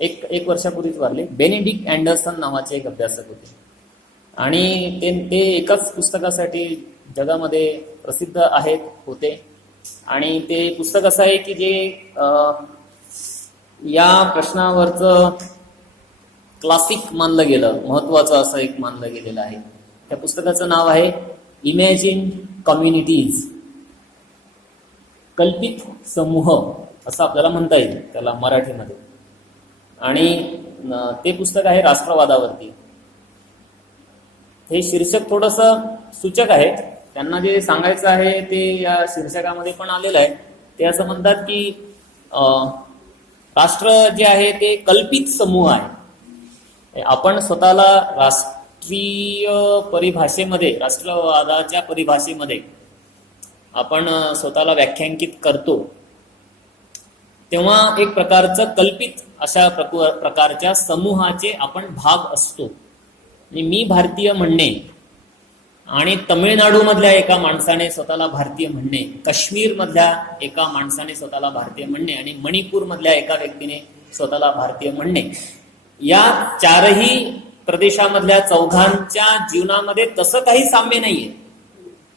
एक वर्षापूर्वीच वारले. बेनेडिक्ट अँडरसन नावाचे एक अभ्यासक होते आणि ते एकाच पुस्तकासाठी जगामध्ये प्रसिद्ध होते. आणि ते पुस्तक असं आहे की जे या प्रश्नावरचं क्लासिक मानलं गेलं, महत्वाचं असं एक मानलं गेलेलं आहे. त्या पुस्तकाचं नाव आहे इमॅजिन कम्युनिटीज, कल्पित समूह असं आपल्याला म्हणता येईल त्याला मराठीमध्ये. आणि ते पुस्तक आहे राष्ट्रवादावरती. हे शीर्षक थोडंसं सूचक आहे. त्यांना जे सांगायचं आहे ते या शीर्षकामध्ये पण आलेलं आहे. ते असं म्हणतात की राष्ट्र जे आहे ते कल्पित समूह आहे. आपण स्वतःला राष्ट्रीय परिभाषेमध्ये, राष्ट्रवादाच्या परिभाषेमध्ये आपण स्वतःला व्याख्यांकित करतो तेव्हा एक प्रकारचं कल्पित अशा प्रकारच्या समूहाचे आपण भाग असतो. मी भारतीय म्हणणे आणि तमिळनाडू मधल्या एका माणसाने स्वतःला भारतीय म्हणणे, काश्मीर मधल्या एका माणसाने स्वतःला भारतीय म्हणणे आणि मणिपूर मधल्या एका व्यक्तीने स्वतःला भारतीय म्हणणे, या चारही प्रदेशामधल्या चौघांच्या जीवनामध्ये तसं काही साम्य नाहीये.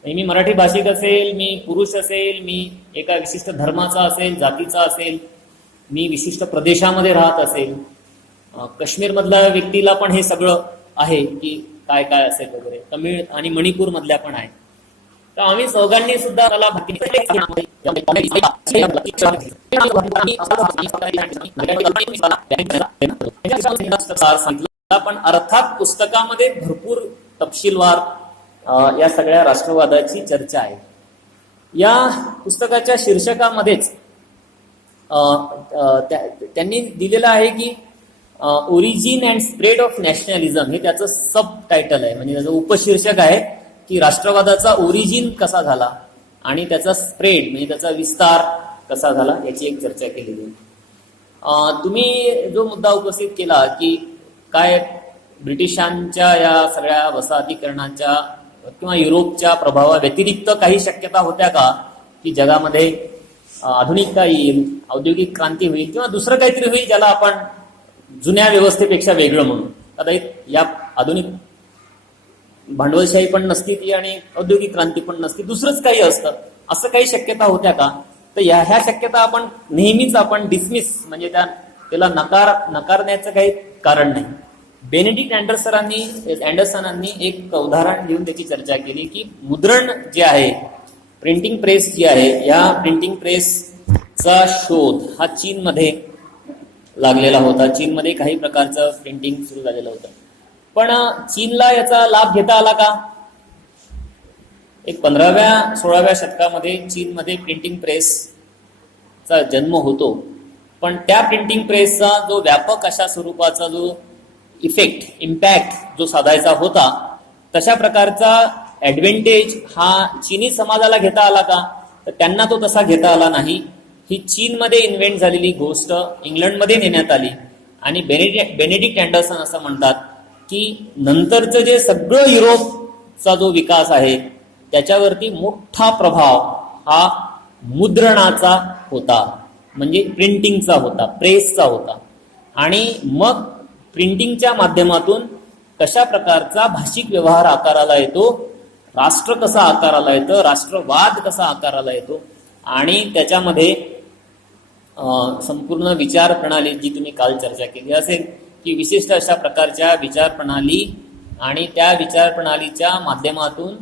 मी मराठी भाषिक असेल, मी पुरुष असेल, मी एका विशिष्ट धर्माचा असेल, जातीचा असेल, मी विशिष्ट प्रदेशामध्ये राहत असेल, काश्मीर मधल्या व्यक्तीला पण हे सगळं आहे की काय काय असेल वगैरे, तमिळ आणि मणिपूर मधल्या पण आहे. तर आम्ही चौघांनी सुद्धा मला पण अर्थात पुस्तकामध्ये भरपूर तपशीलवार या सगळ्या राष्ट्रवादाची चर्चा आहे. या पुस्तकाच्या शीर्षकामध्येच त्यांनी दिलेलं आहे की origin and spread of nationalism हे त्याचं सब टायटल आहे, म्हणजे त्याचं उपशीर्षक आहे की राष्ट्रवादाचा ओरिजिन कसा झाला आणि त्याचा स्प्रेड म्हणजे त्याचा विस्तार कसा झाला याची एक चर्चा केलेली आहे. तुम्ही जो मुद्दा उपस्थित केला की काय ब्रिटिशांच्या या सगळ्या वसाहतीकरणाच्या किंवा युरोपच्या प्रभावा व्यतिरिक्त काही शक्यता होत्या का की जगामध्ये आधुनिकता येईल, औद्योगिक क्रांती होईल किंवा दुसरं काहीतरी होईल ज्याला आपण जुन्या व्यवस्थेपेक्षा वेगळं म्हणून. कदाचित या आधुनिक भांडवलशाही पण नसती ती आणि औद्योगिक क्रांती पण नसती, दुसरंच काही असतं, असं काही शक्यता होत्या का? तर ह्या शक्यता आपण नेहमीच डिसमिस म्हणजे त्याला नकारण्याचं काही कारण नाही. बेनेडिक्ट अँडरसनांनी एक उदाहरण घेऊन त्याची चर्चा केली की मुद्रण जे आहे, प्रिंटिंग प्रेस जी आहे, या प्रिंटिंग प्रेसचा शोध हा चीनमध्ये लागलेला होता. चीनमध्ये काही प्रकारचं प्रिंटिंग सुरू झालेलं होतं. पण चीनला याचा लाभ घेता आला का? एक 15व्या-16व्या शतकामध्ये चीनमध्ये प्रिंटिंग प्रेसचा जन्म होतो. पण त्या प्रिंटिंग प्रेसचा जो व्यापक अशा स्वरूपाचा जो इम्पॅक्ट जो साधायचा होता, तशा प्रकारचा ऍडव्हान्टेज हा चीनी समाजाला घेता आला का? तर त्यांना तो तसा घेता आला नाही. ही चीनमध्ये इन्व्हेंट झालेली गोष्ट इंग्लंडमध्ये नेण्यात आली आणि बेनेडिक्ट अँडरसन असं म्हणतात की नंतरचं जे सगळं युरोपचा जो विकास आहे त्याच्यावरती मोठा प्रभाव हा मुद्रणाचा होता, म्हणजे प्रिंटिंगचा होता, प्रेसचा होता. आणि मग प्रिंटिंगच्या माध्यमातून कशा प्रकारचा भाषिक व्यवहार आकाराला येतो, राष्ट्र कसा आकाराला येतं, राष्ट्रवाद कसा आकाराला येतो आणि त्याच्यामध्ये संपूर्ण विचार प्रणाली जी तुम्ही काल चर्चा केली असेल की विशिष्ट अशा प्रकारच्या विचार प्रणाली आणि त्या विचार प्रणालीच्या माध्यमातून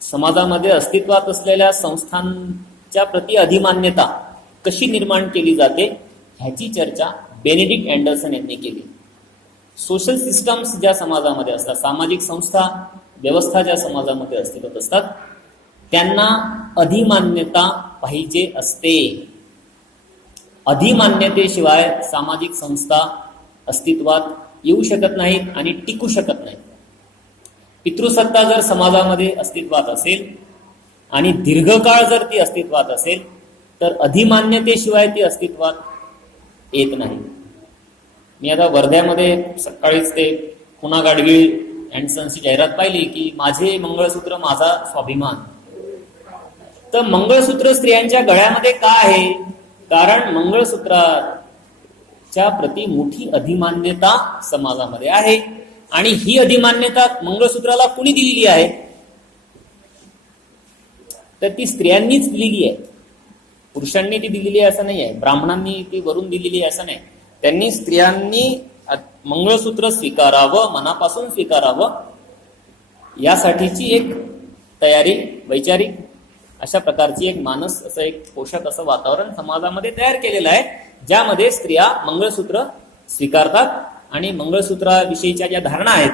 समाजामध्ये अस्तित्वात असलेल्या संस्थांच्या प्रति अधिमान्यता कशी निर्माण केली जाते ह्याची चर्चा बेनेडिक्ट अँडरसन यांनी केली. सोशल सिस्टम्स ज्या समाजामध्ये असतात, सामाजिक संस्था व्यवस्था ज्या समाजामध्ये अस्तित्वात असतात, त्यांना अधिमान्यता पाहिजे असते. अधिमान्यतेशिवाय सामाजिक संस्था अस्तित्वात येऊ शकत नाहीत आणि टिकू शकत नाहीत. पितृसत्ता जर समाजामध्ये अस्तित्वात असेल आणि दीर्घकाळ जर ती अस्तित्वात असेल तर अधिमान्यतेशिवाय ती अस्तित्वात येत नाही. मी आता वर्ध्यामध्ये सकाळीच ते पुन्हा गाडगीळ अँड सन्सची जाहिरात पाहिली की माझे मंगळसूत्र माझा स्वाभिमान. तर मंगळसूत्र स्त्रियांच्या गळ्यामध्ये का आहे? कारण मंगळसूत्रात च्या प्रती मोठी अधिमान्यता समाजामध्ये आहे. आणि ही अधिमान्यता मंगळसूत्राला कुणी दिलेली आहे? तर ती स्त्रियांनीच दिलेली आहे. पुरुषांनी ती दिलेली आहे असं नाही आहे, ब्राह्मणांनी ती वरून दिलेली आहे असं नाही. त्यांनी स्त्रियांनी मंगळसूत्र स्वीकारावं, मनापासून स्वीकारावं, यासाठीची एक तयारी, वैचारिक अशा प्रकारची एक मानस, असं एक पोषक असं वातावरण समाजामध्ये तयार केलेलं आहे, ज्यामध्ये स्त्रिया मंगळसूत्र स्वीकारतात आणि मंगळसूत्राविषयीच्या ज्या धारणा आहेत,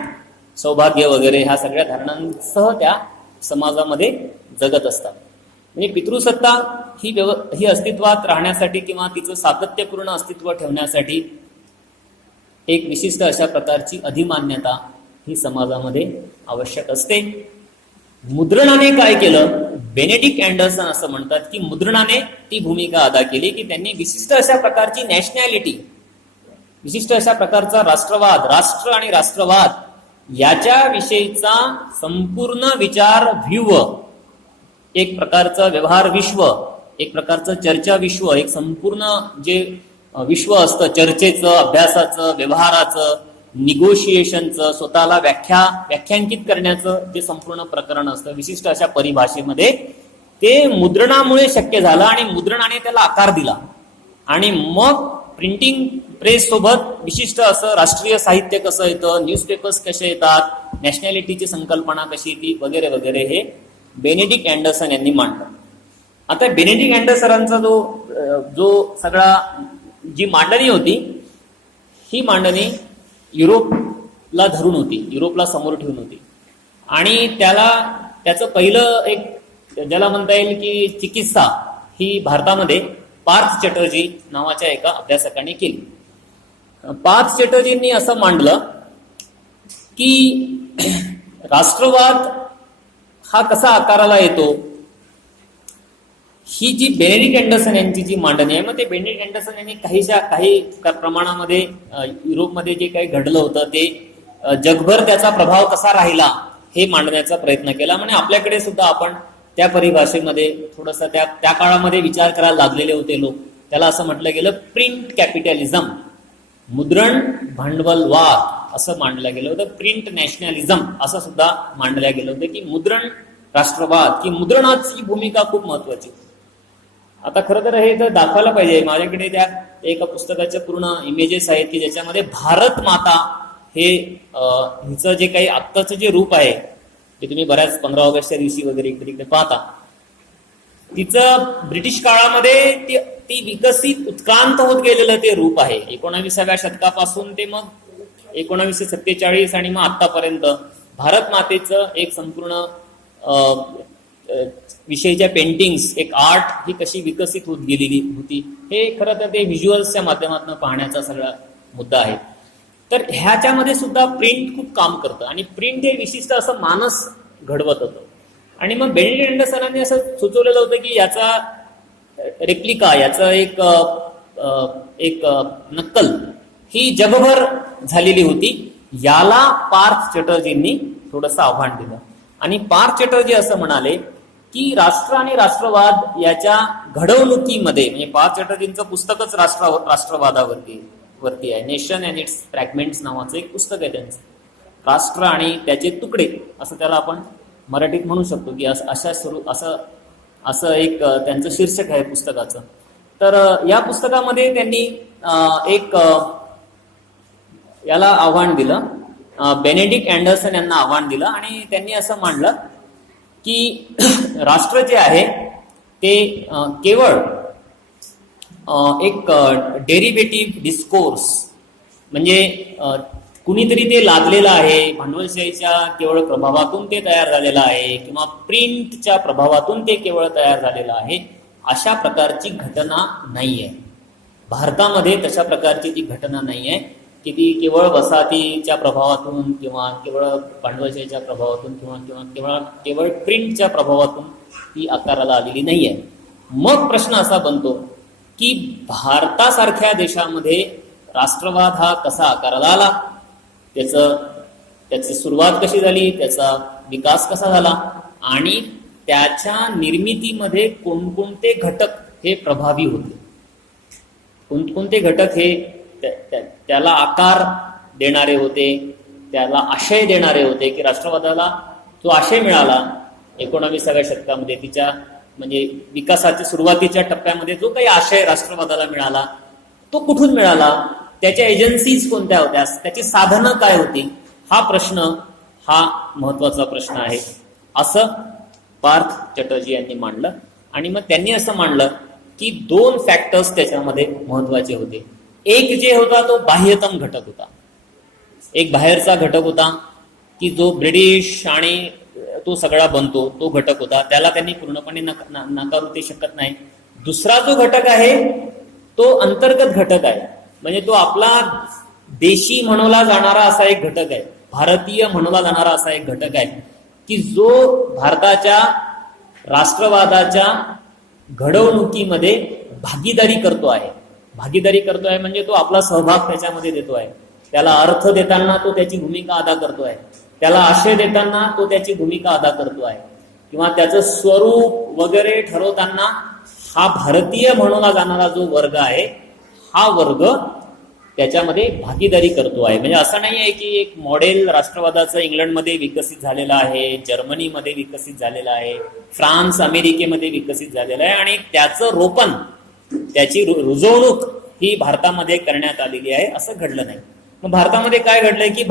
सौभाग्य वगैरे, ह्या सगळ्या धारणांसह त्या समाजामध्ये जगत असतात. म्हणजे पितृसत्ता ही अस्तित्वात राहण्यासाठी किंवा तिचं सातत्यपूर्ण अस्तित्व ठेवण्यासाठी एक विशिष्ट अशा प्रकारची अधिमान्यता ही समाजामध्ये आवश्यक असते. मुद्रणाने काय केलं? बेनेडिक्ट अँडरसन असं म्हणतात की मुद्रणाने ती भूमिका अदा केली की त्यांनी विशिष्ट अशा प्रकारची नॅशनॅलिटी, विशिष्ट अशा प्रकारचा राष्ट्रवाद, राष्ट्र आणि राष्ट्रवाद याच्या विषयीचा संपूर्ण विचार व्यूह, एक प्रकारचं व्यवहार विश्व, एक प्रकारचं चर्चा विश्व, एक संपूर्ण जे विश्व असतं चर्चेचं, अभ्यासाचं, व्यवहाराचं, निगोशिएशनचं, स्वतःला व्याख्यांकित करण्याचं जे संपूर्ण प्रकरण असतं विशिष्ट अशा परिभाषेमध्ये, ते मुद्रणामुळे शक्य झालं आणि मुद्रणाने त्याला आकार दिला. आणि मग प्रिंटिंग प्रेस सोबत विशिष्ट असं राष्ट्रीय साहित्य कसं येतं, न्यूजपेपर्स कसे येतात, नॅशनॅलिटीची संकल्पना कशी येते वगैरे वगैरे, हे बेनेडिक्ट अँडरसन यांनी मांडलं. आता बेनेडिक्ट अँडरसनचा जो सगळा जी मांडणी होती, ही मांडणी युरोपला धरून होती, युरोपला समोर ठेवून होती. आणि त्याचं पहिलं एक ज्याला म्हणता येईल की चिकित्सा ही भारतामध्ये पार्थ चॅटर्जी नावाच्या एका अभ्यासकाने केली. पार्थ चॅटर्जींनी असं मांडलं की राष्ट्रवाद हा कसा आकाराला येतो, ही जी बेनेडिक्ट अँडरसन यांची जी मांडणी आहे, मग ते बेनेडिक्ट अँडरसन यांनी काही प्रमाणामध्ये युरोपमध्ये जे काही घडलं होतं ते जगभर त्याचा प्रभाव कसा राहिला हे मांडण्याचा प्रयत्न केला. म्हणजे आपल्याकडे सुद्धा आपण त्या परिभाषेमध्ये थोडंसं त्या काळामध्ये विचार करायला लागलेले होते लोक. त्याला असं म्हटलं गेलं प्रिंट कॅपिटलिझम, मुद्रण भांडवलवाद असं मांडलं गेलं होतं. प्रिंट नॅशनॅलिझम असं सुद्धा मांडलं गेलं होतं की मुद्रण राष्ट्रवाद, की मुद्रणाची भूमिका खूप महत्वाची. आता खरं तर हे तर दाखवायला पाहिजे. माझ्याकडे त्या एका पुस्तकाचे पूर्ण इमेजेस आहेत की ज्याच्यामध्ये भारत माता हे हिचं जे काही आत्ताचं जे रूप आहे ते तुम्ही बऱ्याच 15 ऑगस्टच्या दिवशी वगैरे इकडे पाहता, तिचं ब्रिटिश काळामध्ये ती विकसित उत्क्रांत होत गेलेलं ते रूप आहे. 19व्या शतकापासून ते मग 1947 आणि मग आतापर्यंत भारत मातेचं एक संपूर्ण विषयीच्या पेंटिंग्स, एक आर्ट ही कशी विकसित होत गेलेली होती, हे खरं तर ते व्हिज्युअल्सच्या माध्यमातून पाहण्याचा सगळा मुद्दा आहे. तर ह्याच्यामध्ये सुद्धा प्रिंट खूप काम करतं आणि प्रिंट हे विशिष्ट असं मानस घडवत होतं. आणि मग बेनेडिक्ट अँडरसनांनी असं सुचवलेलं होतं की याचा रेप्लिका, याचं एक नक्कल ही जगभर झालेली होती. याला पार्थ चॅटर्जींनी थोडंसं आव्हान दिलं आणि पार्थ चॅटर्जी असं म्हणाले की राष्ट्र आणि राष्ट्रवाद याच्या घडवणुकीमध्ये, म्हणजे पार्थ चॅटर्जींचं पुस्तकच राष्ट्रवादावरती आहे. नेशन अँड इट्स फ्रॅगमेंट्स नावाचं एक पुस्तक आहे त्यांचं, राष्ट्र आणि त्याचे तुकडे असं त्याला आपण मराठीत म्हणू शकतो की असं एक त्यांचं शीर्षक आहे पुस्तकाचं. तर या पुस्तकामध्ये त्यांनी एक याला आव्हान दिलं, बेनेडिक्ट अँडरसन यांना आव्हान दिलं आणि त्यांनी असं मांडलं की राष्ट्र जे आहे ते केवळ एक डेरिव्हेटिव्ह डिस्कोर्स, म्हणजे कुणीतरी ते लादलेलं आहे, भांडवलशाहीच्या केवळ प्रभावातून ते तयार झालेलं आहे किंवा प्रिंटच्या प्रभावातून ते केवळ तयार झालेलं आहे, अशा प्रकारची घटना नाहीये. भारतामध्ये तशा प्रकारची ती घटना नाहीये की ती केवळ वसाहतीच्या प्रभावातून किंवा केवळ भांडवलशाहीच्या प्रभावातून किंवा केवळ प्रिंटच्या प्रभावातून ती आकाराला आलेली नाहीये. मग प्रश्न असा बनतो की भारतासारख्या देशामध्ये राष्ट्रवाद हा कसा आकाराला आला, त्याची सुरुवात कशी झाली, त्याचा विकास कसा झाला आणि त्याच्या निर्मितीमध्ये कोणकोणते घटक हे प्रभावी होते, कोणकोणते घटक हे त्याला आकार देणारे होते, त्याला आशय देणारे होते, की राष्ट्रवादाला जो आशय मिळाला 19व्या शतकामध्ये तिच्या म्हणजे विकासाच्या सुरुवातीच्या टप्प्यामध्ये जो काही आशय राष्ट्रवादाला मिळाला तो कुठून मिळाला, त्याच्या एजन्सीज कोणत्या होत्या, त्याची साधनं काय होती, हा प्रश्न हा महत्वाचा प्रश्न आहे असं पार्थ चटर्जी यांनी मांडलं. आणि मग त्यांनी असं मांडलं की 2 फॅक्टर्स त्याच्यामध्ये महत्वाचे होते. एक जे होता तो बाह्यतम घटक होता, एक बाहेरचा घटक होता की जो ब्रिटिश आणि तो सगळा बनतो तो घटक होता, त्याला त्यांनी पूर्णपणे नाकारू ते शकत नाही. दुसरा जो घटक आहे तो अंतर्गत घटक आहे, म्हणजे तो आपला देशी म्हणवला जाणारा असा एक घटक आहे, भारतीय म्हणवला जाणारा असा एक घटक आहे की जो भारताच्या राष्ट्रवादाच्या घडवणुकीमध्ये भागीदारी करतो आहे. भागीदारी करतो आहे म्हणजे तो आपला सहभाग त्याच्यामध्ये देतो आहे, त्याला अर्थ देताना तो त्याची भूमिका अदा करतो आहे, त्याला आशय देताना तो त्याची भूमिका अदा करतो आहे, किंवा त्याचं स्वरूप वगैरे ठरवताना हा भारतीय म्हणवला जाणारा जो वर्ग आहे हा वर्ग त्याच्यामध्ये भागीदारी करतो आहे. म्हणजे असं नाही आहे की एक मॉडेल राष्ट्रवादाचं इंग्लंडमध्ये विकसित झालेलं आहे, जर्मनीमध्ये विकसित झालेलं आहे, फ्रान्स अमेरिकेमध्ये विकसित झालेलं आहे आणि त्याचं रोपण त्याची रुजवणूक ही भारतामध्ये करण्यात आलेली आहे असं घडलं नाही. मग भारतामध्ये काय घडलंय की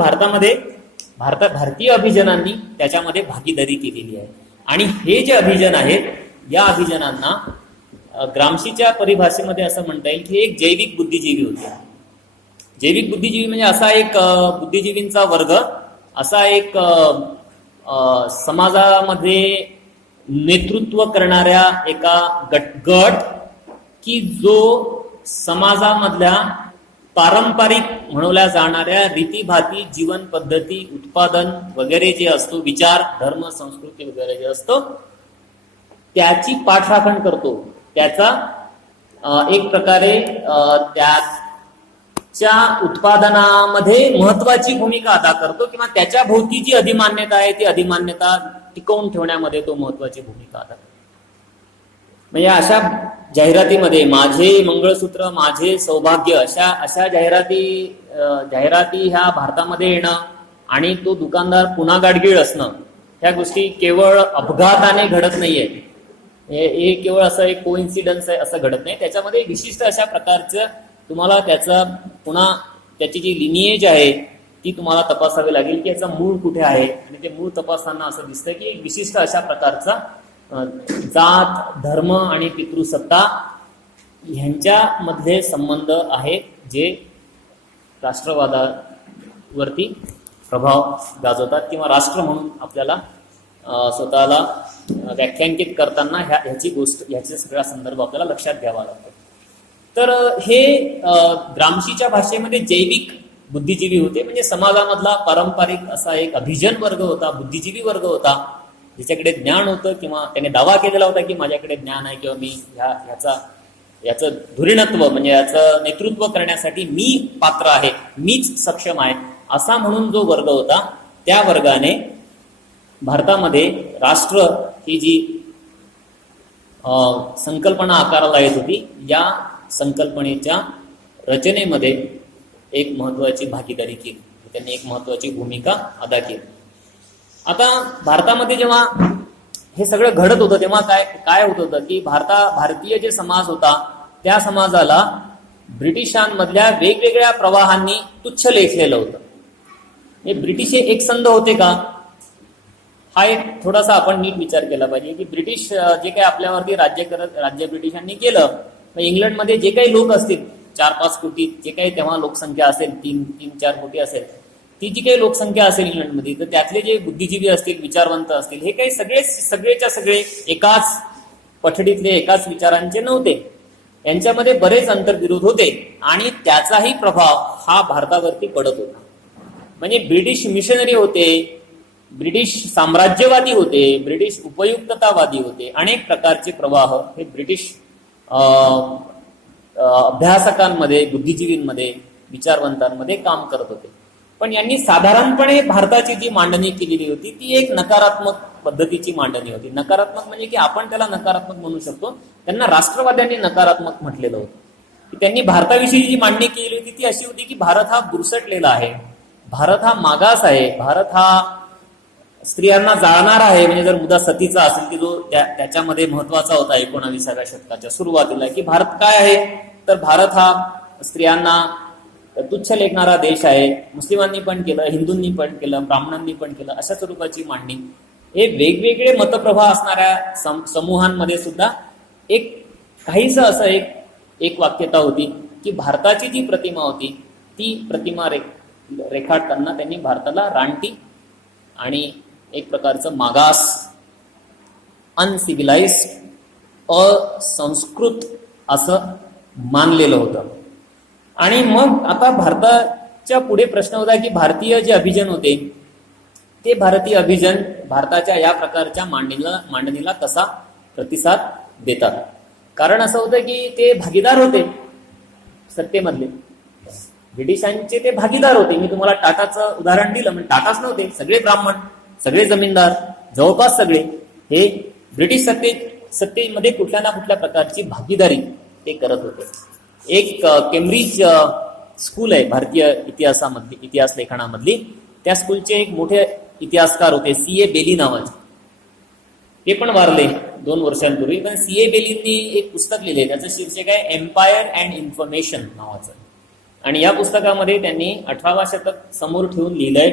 भारतीय अभिजनांनी त्याच्यामध्ये भागीदारी केलेली आहे. आणि हे जे अभिजन आहेत या अभिजनांना ग्रामशीच्या परिभाषेमध्ये असं म्हणता येईल की एक जैविक बुद्धिजीवी होते. जैविक बुद्धिजीवी म्हणजे असा एक बुद्धिजीवींचा वर्ग, असा एक समाजामध्ये नेतृत्व करणाऱ्या एका गट की जो समाजामधल्या पारंपरिक म्हणवल्या जाणाऱ्या रीतीभाती, जीवन पद्धती, उत्पादन वगैरे जे असतो, विचार, धर्म, संस्कृती वगैरे जे असतो त्याची पाठराखण करतो, त्याचा एक प्रकारे त्याच्या उत्पादनामध्ये महत्वाची भूमिका अदा करतो, किंवा त्याच्या भोवती जी अधिमान्यता आहे ती अधिमान्यता टिकवून ठेवण्यामध्ये तो महत्वाची भूमिका अदा करतो. म्हणजे अशा जाहिरातीमध्ये माझे मंगळसूत्र माझे सौभाग्य अशा जाहिराती ह्या भारतामध्ये येणं आणि तो दुकानदार पुन्हा गाडगीळ असणं, ह्या गोष्टी केवळ अपघाताने घडत नाहीये, हे केवळ असं एक कोइन्सिडन्स आहे असं घडत नाही. त्याच्यामध्ये विशिष्ट अशा प्रकारचं तुम्हाला त्याचा पुन्हा त्याची जी लिनिएज आहे ती तुम्हाला तपासावी लागेल की याचा मूळ कुठे आहे. आणि ते मूळ तपासताना असं दिसतं की एक विशिष्ट अशा प्रकारचा जात, धर्म आणि पितृसत्ता ह्यांच्यामधले संबंध आहेत जे राष्ट्रवादावरती प्रभाव गाजवतात, किंवा राष्ट्र म्हणून आपल्याला स्वतःला व्याख्यांकित करताना ह्याचे सगळा संदर्भ आपल्याला लक्षात घ्यावा लागतो. तर हे ग्रामशीच्या भाषेमध्ये जैविक बुद्धिजीवी होते, म्हणजे समाजामधला पारंपरिक असा एक अभिजन वर्ग होता, बुद्धिजीवी वर्ग होता, ज्याच्याकडे ज्ञान होतं, किंवा त्याने दावा केलेला होता की माझ्याकडे ज्ञान आहे, किंवा मी याचं धुरीणत्व म्हणजे याचं नेतृत्व करण्यासाठी मी पात्र आहे, मीच सक्षम आहे, असा म्हणून जो वर्ग होता त्या वर्गाने भारतामध्ये राष्ट्र ही जी संकल्पना आकाराला येत होती या संकल्पनेच्या रचनेमध्ये एक महत्वाची भागीदारी केली, त्यांनी एक महत्वाची भूमिका अदा केली. आता भारतामध्ये जेव्हा हे सगळं घडत होतं तेव्हा काय होत होतं की भारतीय जे समाज होता त्या समाजाला ब्रिटिशांमधल्या वेगवेगळ्या प्रवाहांनी तुच्छ लेखलेलं होतं. हे ब्रिटिश हे एकसंध होते का, हा एक थोडासा आपण नीट विचार केला पाहिजे की ब्रिटिश जे काही आपल्यावरती राज्य ब्रिटिशांनी केलं, इंग्लंडमध्ये जे काही लोक असतील 4-5 कोटी जे काही तेव्हा लोकसंख्या असेल, 3-4 कोटी असेल, ती जी काही लोकसंख्या असेल इंग्लंडमध्ये, तर त्यातले जे बुद्धिजीवी असतील, विचारवंत असतील, हे काही सगळेच्या सगळे एकाच पठडीतले एकाच विचारांचे नव्हते. यांच्यामध्ये बरेच अंतर्विरोध होते आणि त्याचाही प्रभाव हा भारतावरती पडत होता. म्हणजे ब्रिटिश मिशनरी होते, ब्रिटिश साम्राज्यवादी होते, ब्रिटिश उपयुक्ततावादी होते, अनेक प्रकारचे प्रवाह हे ब्रिटिश अभ्यासकांमध्ये, बुद्धिजीवींमध्ये, विचारवंतांमध्ये काम करत होते. पण यांनी साधारणपणे भारताची जी मांडणी केलेली होती ती एक नकारात्मक पद्धतीची मांडणी होती. नकारात्मक म्हणजे की आपण त्याला नकारात्मक म्हणू शकतो, त्यांना राष्ट्रवाद्यांनी नकारात्मक म्हटलेलं होतं. की त्यांनी भारताविषयी जी मांडणी केली होती ती अशी होती की भारत हा बुरसटलेला आहे, भारत हा मागास आहे, भारत हा स्त्रियांना जाळणार आहे. म्हणजे जर मुद्दा सतीचा असेल की जो त्याच्यामध्ये महत्वाचा होता 19व्या शतकाच्या सुरुवातीला, की भारत काय आहे, तर भारत हा स्त्रियांना तुच्छ लेखणारा देश आहे. मुस्लिमांनी पण केलं, हिंदूंनी पण केलं, ब्राह्मणांनी पण केलं, अशा स्वरूपाची मांडणी. हे वेगवेगळे मतप्रवाह असणाऱ्या समूहांमध्ये सुद्धा एक काहीसं असं एक वाक्यता होती की भारताची जी प्रतिमा होती ती प्रतिमा रेखाटताना त्यांनी भारताला रानटी आणि एक प्रकारचं मागास, अनसिव्हिलाइज्ड, असंस्कृत असं मानलेलं होतं. आणि मग आता भारताच्या पुढे प्रश्न होता की भारतीय जे अभिजन होते ते भारतीय अभिजन भारताच्या या प्रकारच्या मांडणीला कसा प्रतिसाद देतात. कारण असं होतं की ते भागीदार होते सत्तेमधले, ब्रिटिशांचे ते भागीदार होते. मी तुम्हाला टाटाचं उदाहरण दिलं, म्हणजे टाटाच नव्हते, सगळे ब्राह्मण, सगळे जमीनदार, जवळपास सगळे हे ब्रिटिश सत्तेमध्ये कुठल्या ना कुठल्या प्रकारची भागीदारी ते करत होते. एक केम्ब्रिज स्कूल आहे भारतीय इतिहास लेखनामधली, त्या स्कूलचे एक मोठे इतिहासकार होते C.A. बेली नावाचे. ते पण वारले 2 वर्षांपूर्वी. पण C.A. बेलींनी एक पुस्तक लिहिले, त्याचं शीर्षक आहे एम्पायर अँड इन्फॉर्मेशन नावाचं. आणि या पुस्तकामध्ये त्यांनी 18वा शतक समोर ठेवून लिहिलंय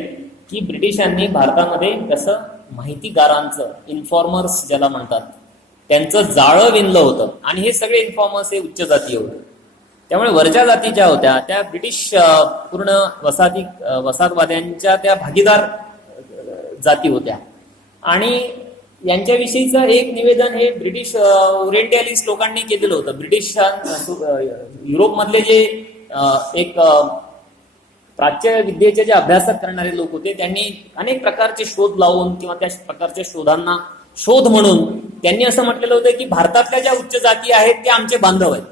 की ब्रिटिशांनी भारतामध्ये कसं माहितीगारांचं, इन्फॉर्मर्स ज्याला म्हणतात, त्यांचं जाळं विणलं होतं. आणि हे सगळे इन्फॉर्मर्स हे उच्च जातीय होते. त्यामुळे वरच्या जाती ज्या होत्या त्या ब्रिटिश पूर्ण वसाहतवाद्यांच्या त्या भागीदार जाती होत्या. आणि यांच्याविषयीचं एक निवेदन हे ब्रिटिश ओरिएंटलिस्ट लोकांनी केलेलं होतं. ब्रिटिश युरोपमधले जे एक प्राच्य विद्येचे जे अभ्यासक करणारे लोक होते त्यांनी अनेक प्रकारचे शोध लावून किंवा त्या प्रकारच्या शोधांना शोध म्हणून त्यांनी असं म्हटलेलं होतं की भारतातल्या ज्या उच्च जाती आहेत त्या आमचे बांधव आहेत.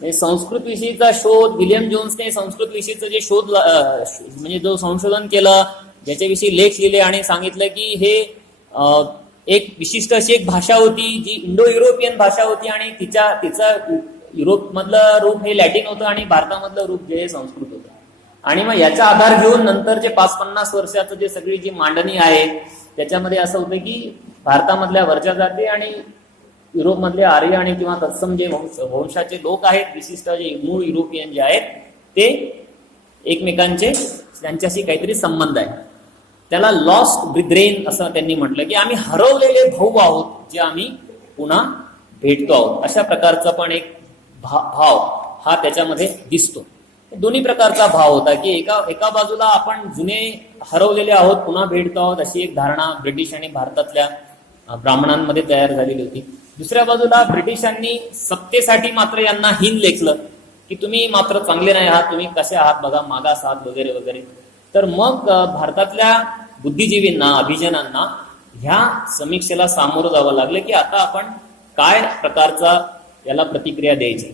संस्कृत विषयीचा शोध, विलियम जोन्सने संस्कृत विषयीचं जे शोध म्हणजे जो संशोधन केलं, ज्याच्याविषयी लेख लिहिले आणि सांगितलं की हे एक विशिष्ट अशी एक भाषा होती जी इंडो युरोपियन भाषा होती आणि तिचं युरोपमधलं रूप हे लॅटिन होतं आणि भारतामधलं रूप जे हे संस्कृत होतं. आणि मग याचा आधार घेऊन नंतरचे 5-50 वर्षाचं जे सगळी जी मांडणी आहे त्याच्यामध्ये असं होतं की भारतामधल्या वरच्या जाती आणि युरोपमधले आर्य आणि किंवा तत्सम जे वंशाचे लोक आहेत, विशिष्ट जे मूळ युरोपियन जे आहेत, ते एकमेकांचे त्यांच्याशी काहीतरी संबंध आहे. त्याला लॉस्ट ब्रिथ्रेन असं त्यांनी म्हटलं की आम्ही हरवलेले भाऊ आहोत जे आम्ही पुन्हा भेटतो आहोत. अशा प्रकारचा पण एक भाव हा त्याच्यामध्ये दिसतो. दोन्ही प्रकारचा भाव होता की एका बाजूला आपण जुने हरवलेले आहोत, पुन्हा भेटतो आहोत, अशी एक धारणा ब्रिटिश आणि भारतातल्या ब्राह्मणांमध्ये तयार झालेली होती. दुसऱ्या बाजूला ब्रिटिशांनी सत्तेसाठी मात्र यांना हीन लेखलं की तुम्ही मात्र चांगले नाही आहात, तुम्ही कसे आहात बघा, मागास आहात वगैरे वगैरे. तर मग भारतातल्या बुद्धिजीवींना, अभिजनांना ह्या समीक्षेला सामोरं जावं लागलं की आता आपण काय प्रकारचा याला प्रतिक्रिया द्यायची.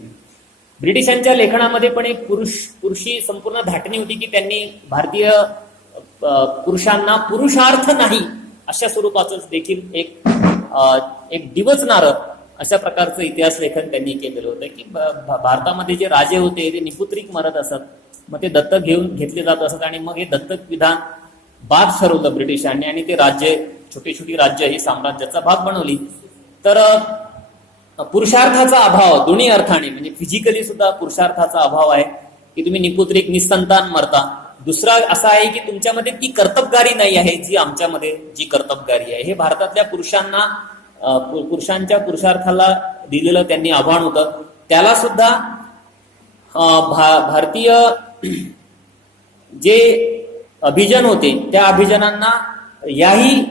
ब्रिटिशांच्या लेखनामध्ये पण एक पुरुषी संपूर्ण धाटणी होती की त्यांनी भारतीय पुरुषांना पुरुषार्थ नाही अशा स्वरूपाचं देखील एक डिवचणारं अशा प्रकारचं इतिहास लेखन त्यांनी केलेलं होतं की भारतामध्ये जे राजे होते ते निपुत्रिक मरत असत, मग ते दत्तक घेतले जात असत आणि मग हे दत्तक विधान बाद ठरवलं ब्रिटिशांनी आणि ते राज्य, छोटी छोटी राज्य ही साम्राज्याचा भाग बनवली. तर पुरुषार्थाचा अभाव दोन्ही अर्थाने, म्हणजे फिजिकली सुद्धा पुरुषार्थाचा अभाव आहे की तुम्ही निपुत्रिक निसंतान मरता. दुसरा असा आहे की तुमच्यामध्ये ती कर्तबगारी नाही आहे जी आमच्यामध्ये जी कर्तबगारी आहे. हे भारतातल्या पुरुषांच्या पुरुषार्थाला दिलेलं त्यांनी आव्हान होतं. त्याला सुद्धा भारतीय जे अभिजन होते त्या अभिजनांना याही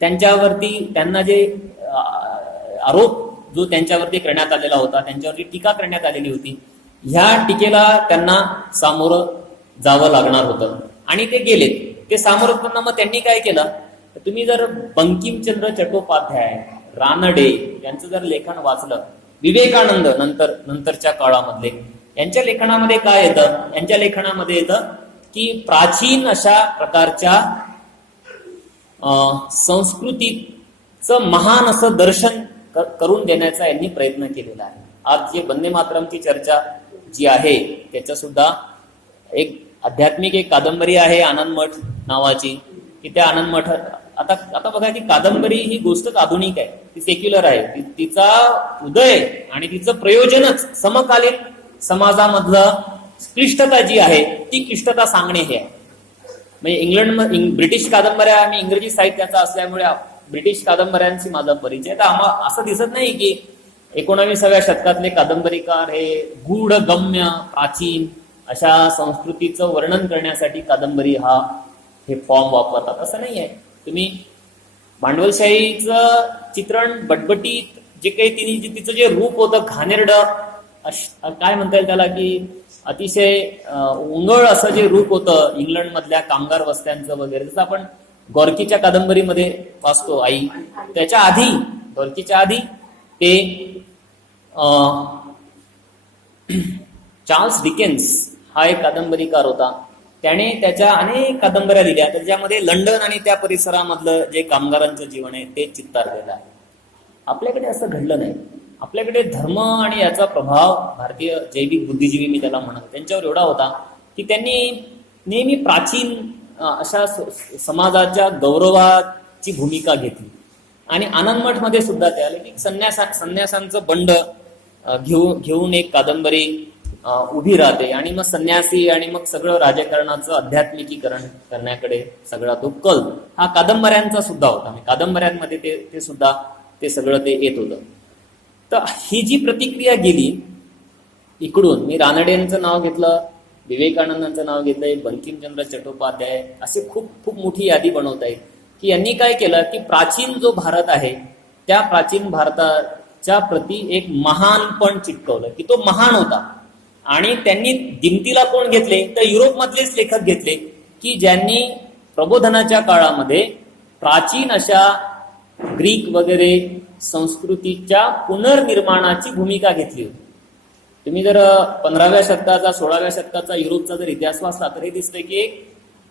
त्यांना जे आरोप जो त्यांच्यावरती करण्यात आलेला होता, त्यांच्यावरती टीका करण्यात आलेली होती, ह्या टीकेला त्यांना सामोरं जावं लागणार होतं. आणि ते गेलेत. ते सामोरं असताना मग त्यांनी काय केलं, तुम्ही जर बंकिमचंद्र चट्टोपाध्याय, रानडे यांचं जर लेखन वाचलं, विवेकानंद नंतरच्या काळामधले, यांच्या लेखनामध्ये काय येतं, यांच्या लेखनामध्ये येतं की प्राचीन अशा प्रकारच्या संस्कृतीचं महान असं दर्शन करून देण्याचा यांनी प्रयत्न केलेला आहे. आज जे वंदे मातरमची चर्चा जी आहे त्याच्या सुद्धा एक आध्यात्मिक एक कादंबरी आहे आनंद मठ नावाची, की त्या आनंद मठ आता आता बघा की कादंबरी ही गोष्ट आधुनिक आहे, ती सेक्युलर आहे, तिचा उदय आणि तिचं प्रयोजनच समकालीन समाजामधलं क्लिष्टता जी आहे ती क्लिष्टता सांगणे हे आहे. म्हणजे ब्रिटिश कादंबऱ्या आणि इंग्रजी साहित्याचा असल्यामुळे ब्रिटिश कादंबऱ्यांशी माझा परिचय. तर असं दिसत नाही की 19व्या शतकातले कादंबरीकार हे गूढ गम्य प्राचीन अशा संस्कृतीचं वर्णन करण्यासाठी कादंबरी हे फॉर्म वापरतात, असं नाही आहे. तुम्ही भांडवलशाहीचं चित्रण बटबटीत जे काही तिचं जे रूप होतं घाणेरडं, काय म्हणता येईल त्याला, की अतिशय उंगळ असं जे रूप होतं इंग्लंड मधल्या कामगार वस्त्यांचं वगैरे, जसं आपण गॉर्कीच्या कादंबरीमध्ये वाचतो आई, त्याच्या आधी गॉर्कीच्या आधी ते चार्ल्स डिकेन्स हा एक कादंबरीकार होता. त्याने त्याच्या अनेक कादंबऱ्या लिहिल्या, त्याच्यामध्ये लंडन आणि त्या परिसरामधलं जे कामगारांचं जीवन आहे ते चित्तारलेलं आहे. आपल्याकडे असं घडलं नाही. आपल्याकडे धर्म आणि याचा प्रभाव भारतीय जैविक बुद्धिजीवी मी त्याला म्हणतो त्यांच्यावर एवढा होता की त्यांनी नेहमी प्राचीन अशा समाजाच्या गौरवाची भूमिका घेतली. आणि आनंद मठमध्ये सुद्धा ते आले की संन्यासांचं बंड घेऊन एक कादंबरी उभी राहते आणि मग संन्यासी आणि मग सगळं राजकारणाचं आध्यात्मिकीकरण करण्याकडे सगळा तो कल हा कादंबऱ्यांचा सुद्धा होता. कादंबऱ्यांमध्ये ते सुद्धा ते सगळं ते येत होतं. तर ही जी प्रतिक्रिया गेली इकडून, मी रानडेंचं नाव घेतलं, विवेकानंदांचं नाव घेतलंय, बंकिमचंद्र चट्टोपाध्याय, असे खूप खूप मोठी यादी बनवता येईल की यांनी काय केलं की प्राचीन जो भारत आहे त्या प्राचीन भारताच्या प्रती एक महानपण चिटकवलं की तो महान होता. आणि त्यांनी दिमतीला कोण घेतले तर युरोपमधलेच लेखक घेतले की ज्यांनी प्रबोधनाच्या काळामध्ये प्राचीन अशा ग्रीक वगैरे संस्कृतीच्या पुनर्निर्माणाची भूमिका घेतली होती. तुम्ही जर 15व्या शतकाचा 16व्या शतकाचा युरोपचा जर इतिहास वाचला तर हे दिसतंय की एक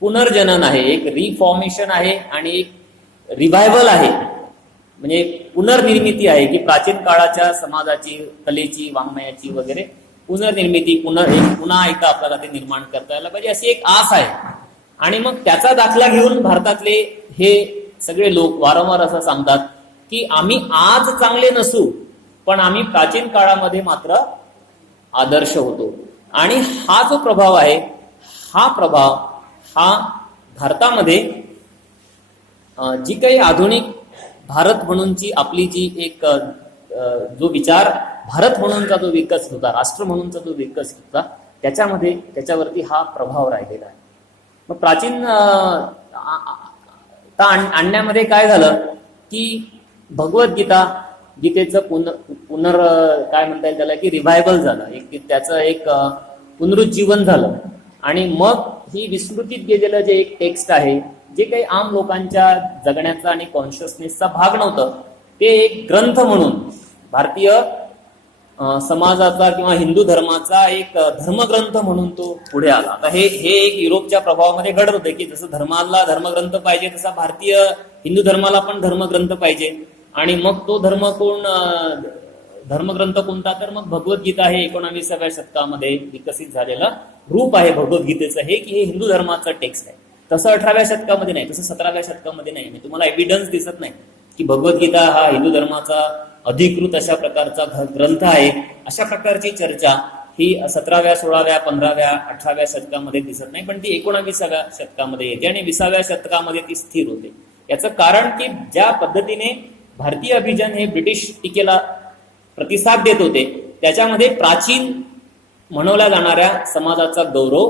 पुनर्जनन आहे, एक रिफॉर्मेशन आहे आणि एक रिव्हायवल आहे, म्हणजे पुनर्निर्मिती आहे की प्राचीन काळाच्या समाजाची, कलेची, वाङ्मयाची वगैरे पुनर्निर्मिती, पुन्हा एकदा आपल्याला ते निर्माण करता यायला पाहिजे अशी एक आस आहे. आणि मग त्याचा दाखला घेऊन भारतातले हे सगळे लोक वारंवार असं सांगतात की आम्ही आज चांगले नसू पण आम्ही प्राचीन काळामध्ये मात्र आदर्श होतो. आणि हा जो प्रभाव आहे हा प्रभाव भारतामध्ये जी काही आधुनिक भारत म्हणूनची आपली जी एक जो विचार भारत म्हणूनचा जो विकसित होता, राष्ट्र म्हणूनचा जो विकसित होता, त्याच्यावरती हा प्रभाव राहिलेला आहे. मग प्राचीन आणण्यामध्ये काय झालं की गीतेचं काय म्हणता येईल त्याला की रिव्हायवल झालं, त्याचं एक पुनरुज्जीवन झालं. आणि मग ही विस्मृतीत गेलेलं जे एक टेक्स्ट आहे, जे काही आम लोकांच्या जगण्याचा आणि कॉन्शियसनेसचा भाग नव्हतं, ते एक ग्रंथ म्हणून भारतीय समाजाचा किंवा हिंदू धर्माचा एक धर्मग्रंथ म्हणून तो पुढे आला. आता हे एक युरोपच्या प्रभावामध्ये घडत होते की जसं धर्माला धर्मग्रंथ पाहिजे तसा भारतीय हिंदू धर्माला पण धर्मग्रंथ पाहिजे. आणि मग तो धर्मग्रंथ कोणता तर मग भगवद्गीता हे 19व्या शतकामध्ये विकसित झालेलं रूप आहे भगवद्गीतेचं हे की हे हिंदू धर्माचं टेक्स्ट आहे. तसं 18व्या शतकामध्ये नाही, तसं 17व्या शतकामध्ये नाही. तुम्हाला एव्हिडन्स दिसत नाही की भगवद्गीता हा हिंदू धर्माचा अधिकृत अशा प्रकारचा ग्रंथ आहे. अशा प्रकारची चर्चा ही 17व्या 16व्या 15व्या 18व्या शतकामध्ये दिसत नाही, पण ती 19व्या शतकामध्ये येते आणि 20व्या शतकामध्ये ती स्थिर होते. याचं कारण की ज्या पद्धतीने भारतीय अभिजन हे ब्रिटिश टीकेला प्रतिसाद देत होते त्याच्यामध्ये प्राचीन म्हणवल्या जाणाऱ्या समाजाचा गौरव,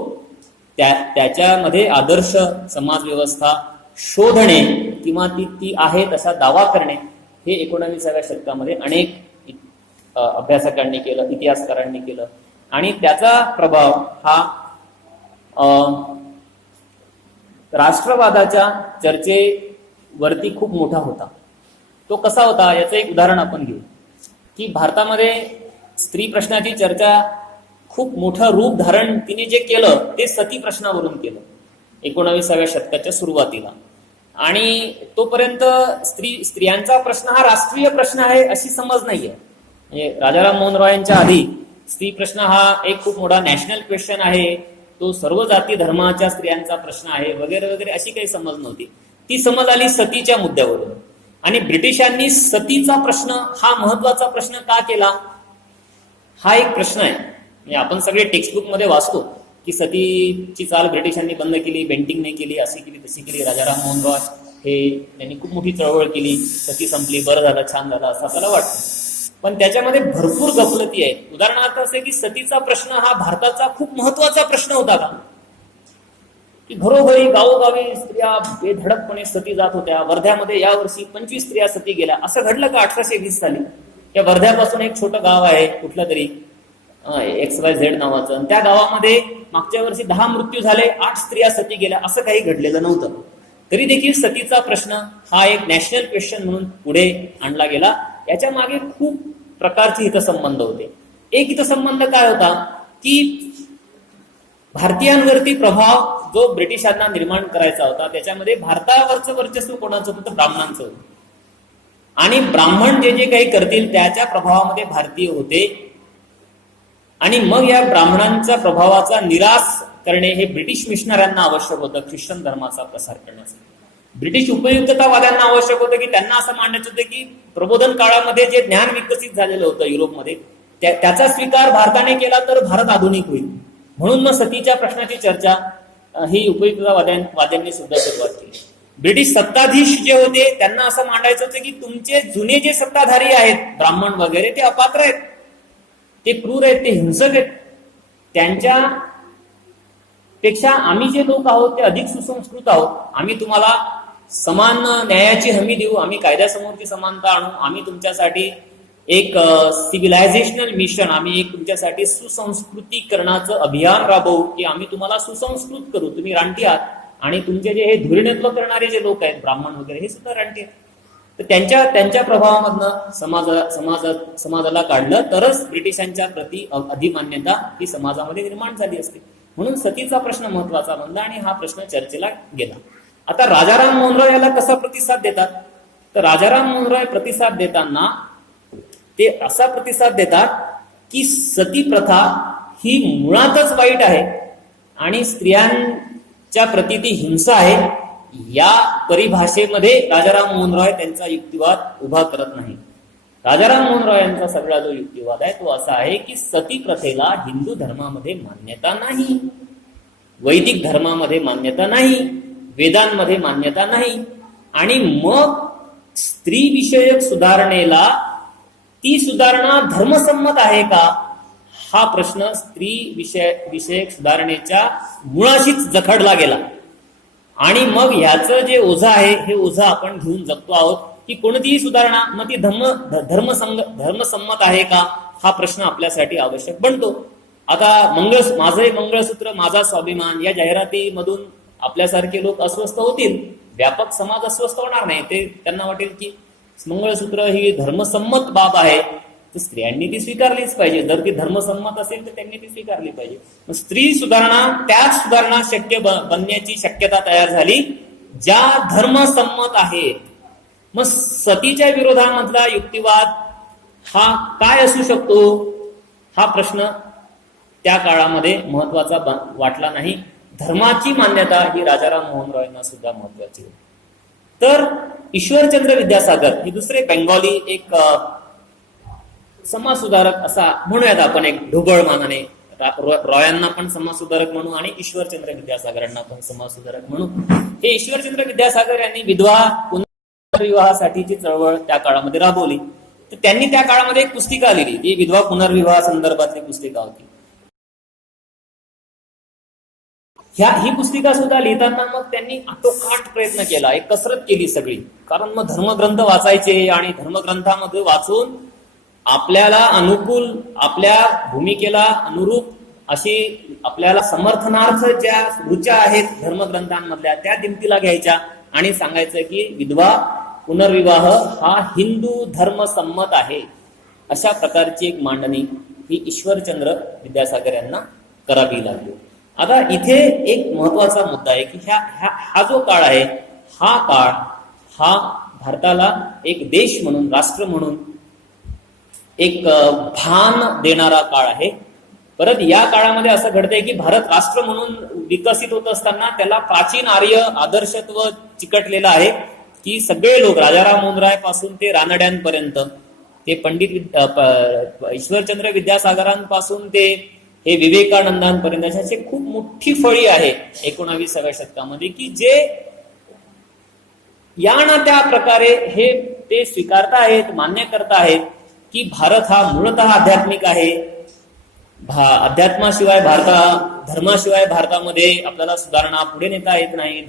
त्याच्यामध्ये आदर्श समाज व्यवस्था शोधणे किंवा ती आहे तसा दावा करणे हे 19व्या शतकामध्ये अनेक अभ्यासकांनी केलं, इतिहासकारांनी केलं. आणि त्याचा प्रभाव हा राष्ट्रवादाच्या चर्चेवरती खूप मोठा होता. तो कसा होता याचं एक उदाहरण आपण घेऊ की भारतामध्ये स्त्री प्रश्नाची चर्चा खूप मोठं रूप धारण तिने जे केलं ते सती प्रश्नावरून केलं 19व्या शतकाच्या सुरुवातीला. आणि तोपर्यंत स्त्रियांचा प्रश्न हा राष्ट्रीय प्रश्न आहे अशी समज नाहीये. म्हणजे राजाराम मोहन रॉय यांच्या आधी स्त्री प्रश्न हा एक खूप मोठा नॅशनल क्वेश्चन आहे, तो सर्व जाती धर्माच्या स्त्रियांचा प्रश्न आहे वगैरे वगैरे, अशी काही समज नव्हती. ती समज आली सतीच्या मुद्द्यावरून. आणि ब्रिटिशांनी सतीचा प्रश्न हा महत्वाचा प्रश्न का केला, हा एक प्रश्न आहे. म्हणजे आपण सगळे टेक्स्टबुक मध्ये वाचतो की सतीची चाल ब्रिटिशांनी बंद केली, बेंटिंग नाही केली, अशी केली तशी केली. राजाराम मोहन रॉय त्यांनी खूप मोठी चळवळ केली, सती संपली, बरं झालं, छान झालं असं आपल्याला वाटतं. पण त्याच्यामध्ये भरपूर गफलती आहे. उदाहरणार्थ असे की सतीचा प्रश्न हा भारताचा खूप महत्वाचा प्रश्न होता का, की घरोघरी गावोगावी स्त्रिया बेधडकपणे सती जात होत्या. वर्ध्यामध्ये यावर्षी 25 स्त्रिया सती गेल्या. असं घडलं का 1820 साली? या वर्ध्यापासून एक छोटं गाव आहे कुठलं तरी XYZ नावाचं, आणि त्या गावामध्ये मागच्या वर्षी 10 मृत्यू झाले, 8 स्त्रिया सती गेल्या, असं काही घडलेलं नव्हतं. तरी देखील सतीचा प्रश्न हा एक नॅशनल क्वेश्चन म्हणून पुढे आणला गेला. याच्या मागे खूप प्रकारचे हितसंबंध होते. एक हितसंबंध काय होता की भारतीयांवरती प्रभाव जो ब्रिटिशांना निर्माण करायचा होता, त्याच्यामध्ये भारतावरचं वर्चस्व कोणाचं होतं? ब्राह्मणांचं होतं. आणि ब्राह्मण जे जे काही करतील त्याच्या प्रभावामध्ये भारतीय होते. आणि मग या ब्राह्मणांच्या प्रभावाचा निराश करणे हे ब्रिटिश मिशनऱ्यांना आवश्यक होतं ख्रिश्चन धर्माचा प्रसार करण्यासाठी. ब्रिटिश उपयुक्ततावाद्यांना आवश्यक होतं की त्यांना असं मांडायचं होतं की प्रबोधन काळामध्ये जे ज्ञान विकसित झालेलं होतं युरोपमध्ये, त्याचा स्वीकार भारताने केला तर भारत आधुनिक होईल. म्हणून मग सतीच्या प्रश्नाची चर्चा ही उपयुक्ततावाद्यांनी सुद्धा सुरुवात केली. ब्रिटिश सत्ताधीश जे होते त्यांना असं मांडायचं होतं की तुमचे जुने जे सत्ताधारी आहेत ब्राह्मण वगैरे, ते अपात्र आहेत, ते क्रूर आहेत, ते हिंसक आहेत. त्यांच्या पेक्षा आम्ही जे लोक आहोत ते अधिक सुसंस्कृत आहोत. आम्ही तुम्हाला समान न्यायाची हमी देऊ, आम्ही कायद्यासमोरची समानता आणू, आम्ही तुमच्यासाठी एक सिव्हिलायझेशनल मिशन, आम्ही एक तुमच्यासाठी सुसंस्कृतीकरणाचं अभियान राबवू की आम्ही तुम्हाला सुसंस्कृत करू. तुम्ही रानटी आहात आणि तुमचे जे हे धुरीणत्व करणारे जे लोक आहेत ब्राह्मण वगैरे, हे सुद्धा रानटी आहेत. तर त्यांच्या प्रभावामधनं समाजाला काढलं तरच ब्रिटिशांच्या प्रती अधिमान्यता ही समाजामध्ये निर्माण झाली असते. म्हणून सतीचा प्रश्न महत्वाचा बनला आणि हा प्रश्न चर्चेला गेला. आता राजाराम मोहन रॉय याला कसा प्रतिसाद देतात? तर राजाराम मोहन रॉय प्रतिसाद देताना ते असा प्रतिसाद देतात की सती प्रथा ही मुळातच वाईट आहे आणि स्त्रियांच्या प्रती ती हिंसा आहे. या परिभाषेमध्ये राजाराम मोहन रॉय त्यांचा युक्तिवाद उभा करत नाही. राजाराम मोहन रॉय यांचा सगळा जो युक्तिवाद आहे तो असा आहे की सती प्रथेला हिंदू धर्मामध्ये मान्यता नाही, वैदिक धर्मामध्ये मान्यता नाही, वेदांमध्ये मान्यता नाही. आणि मग स्त्री विषयक सुधारणेला ती सुधारणा धर्मसंमत आहे का, हा प्रश्न स्त्री विषयक सुधारणेच्या मुळाशीच जखडला गेला. आणि मग ह्याचं जे ओझं आहे हे ओझं आपण घेऊन जगतो आहोत की कोणतीही सुधारणा मग ती धर्मसंमत आहे का, हा प्रश्न आपल्यासाठी आवश्यक बनतो. आता माझंही मंगळसूत्र माझा स्वाभिमान या जाहिरातीमधून आपल्यासारखे लोक अस्वस्थ होतील, व्यापक समाज अस्वस्थ होणार नाही. ते त्यांना वाटेल की मंगळसूत्र ही धर्मसंमत बाब आहे, तर स्त्रियांनी ती स्वीकारलीच पाहिजे. जर ती धर्मसंमत असेल तर त्यांनी ती स्वीकारली पाहिजे. स्त्री सुधारणा त्याच सुधारणा शक्य बनण्याची शक्यता तयार झाली ज्या धर्मसंमत आहे. मग सतीच्या विरोधामधला युक्तिवाद हा काय असू शकतो, हा प्रश्न त्या काळामध्ये महत्वाचा वाटला नाही. धर्माची मान्यता ही राजाराम मोहन रॉयना सुद्धा महत्वाची होती. तर ईश्वरचंद्र विद्यासागर हे दुसरे बेंगॉली एक समाजसुधारक असा म्हणूयात आपण, एक ढोबळ मानाने रॉयांना पण समाजसुधारक म्हणू आणि ईश्वरचंद्र विद्यासागरांना पण समाजसुधारक म्हणू. हे ईश्वरचंद्र विद्यासागर यांनी विधवा पुनर्विवाहासाठीची चळवळ त्या काळामध्ये राबवली. तर त्यांनी त्या काळामध्ये एक पुस्तिका लिहिली, ती विधवा पुनर्विवाह संदर्भातली पुस्तिका होती. ही पुस्तिका सुद्धा लिहिताना मग त्यांनी आटोकाट प्रयत्न केला, एक कसरत केली सगळी. कारण मग धर्मग्रंथ वाचायचे आणि धर्मग्रंथामध्ये वाचून आपल्याला अनुकूल, आपल्या भूमिकेला अनुरूप अशी आपल्याला समर्थनार्थ ज्या रुचा आहेत धर्मग्रंथांमधल्या त्या दिमतीला घ्यायच्या आणि सांगायचं की विधवा पुनर्विवाह हा हिंदू धर्मसंमत आहे. अशा प्रकारची एक मांडणी ही ईश्वरचंद्र विद्यासागर यांना करावी लागली. आता इथे एक महत्वाचा मुद्दा आहे की हा जो काळ आहे, हा काळ हा भारताला एक देश म्हणून, राष्ट्र म्हणून एक भान देणारा काळ आहे. परत या काळामध्ये असं घडतंय की भारत राष्ट्र म्हणून विकसित होत असताना त्याला प्राचीन आर्य आदर्शत्व चिकटलेलं आहे, की सगळे लोक राजाराम मोहन राय पासून ते रानड्यांपर्यंत, ते पंडित ईश्वरचंद्र विद्यासागरांपासून ते हे विवेकानंदांपर्यंत अशी खूप मोठी फळी आहे 19व्या शतकामध्ये, की जे या ना त्या प्रकारे हे ते स्वीकारताहेत, मान्य करताहेत की भारत हा मूळतः आध्यात्मिक आहे. अध्यात्माशिवाय धर्माशिवाय भारतामध्ये आपल्याला सुधारणा पुढे नेता येत नाही,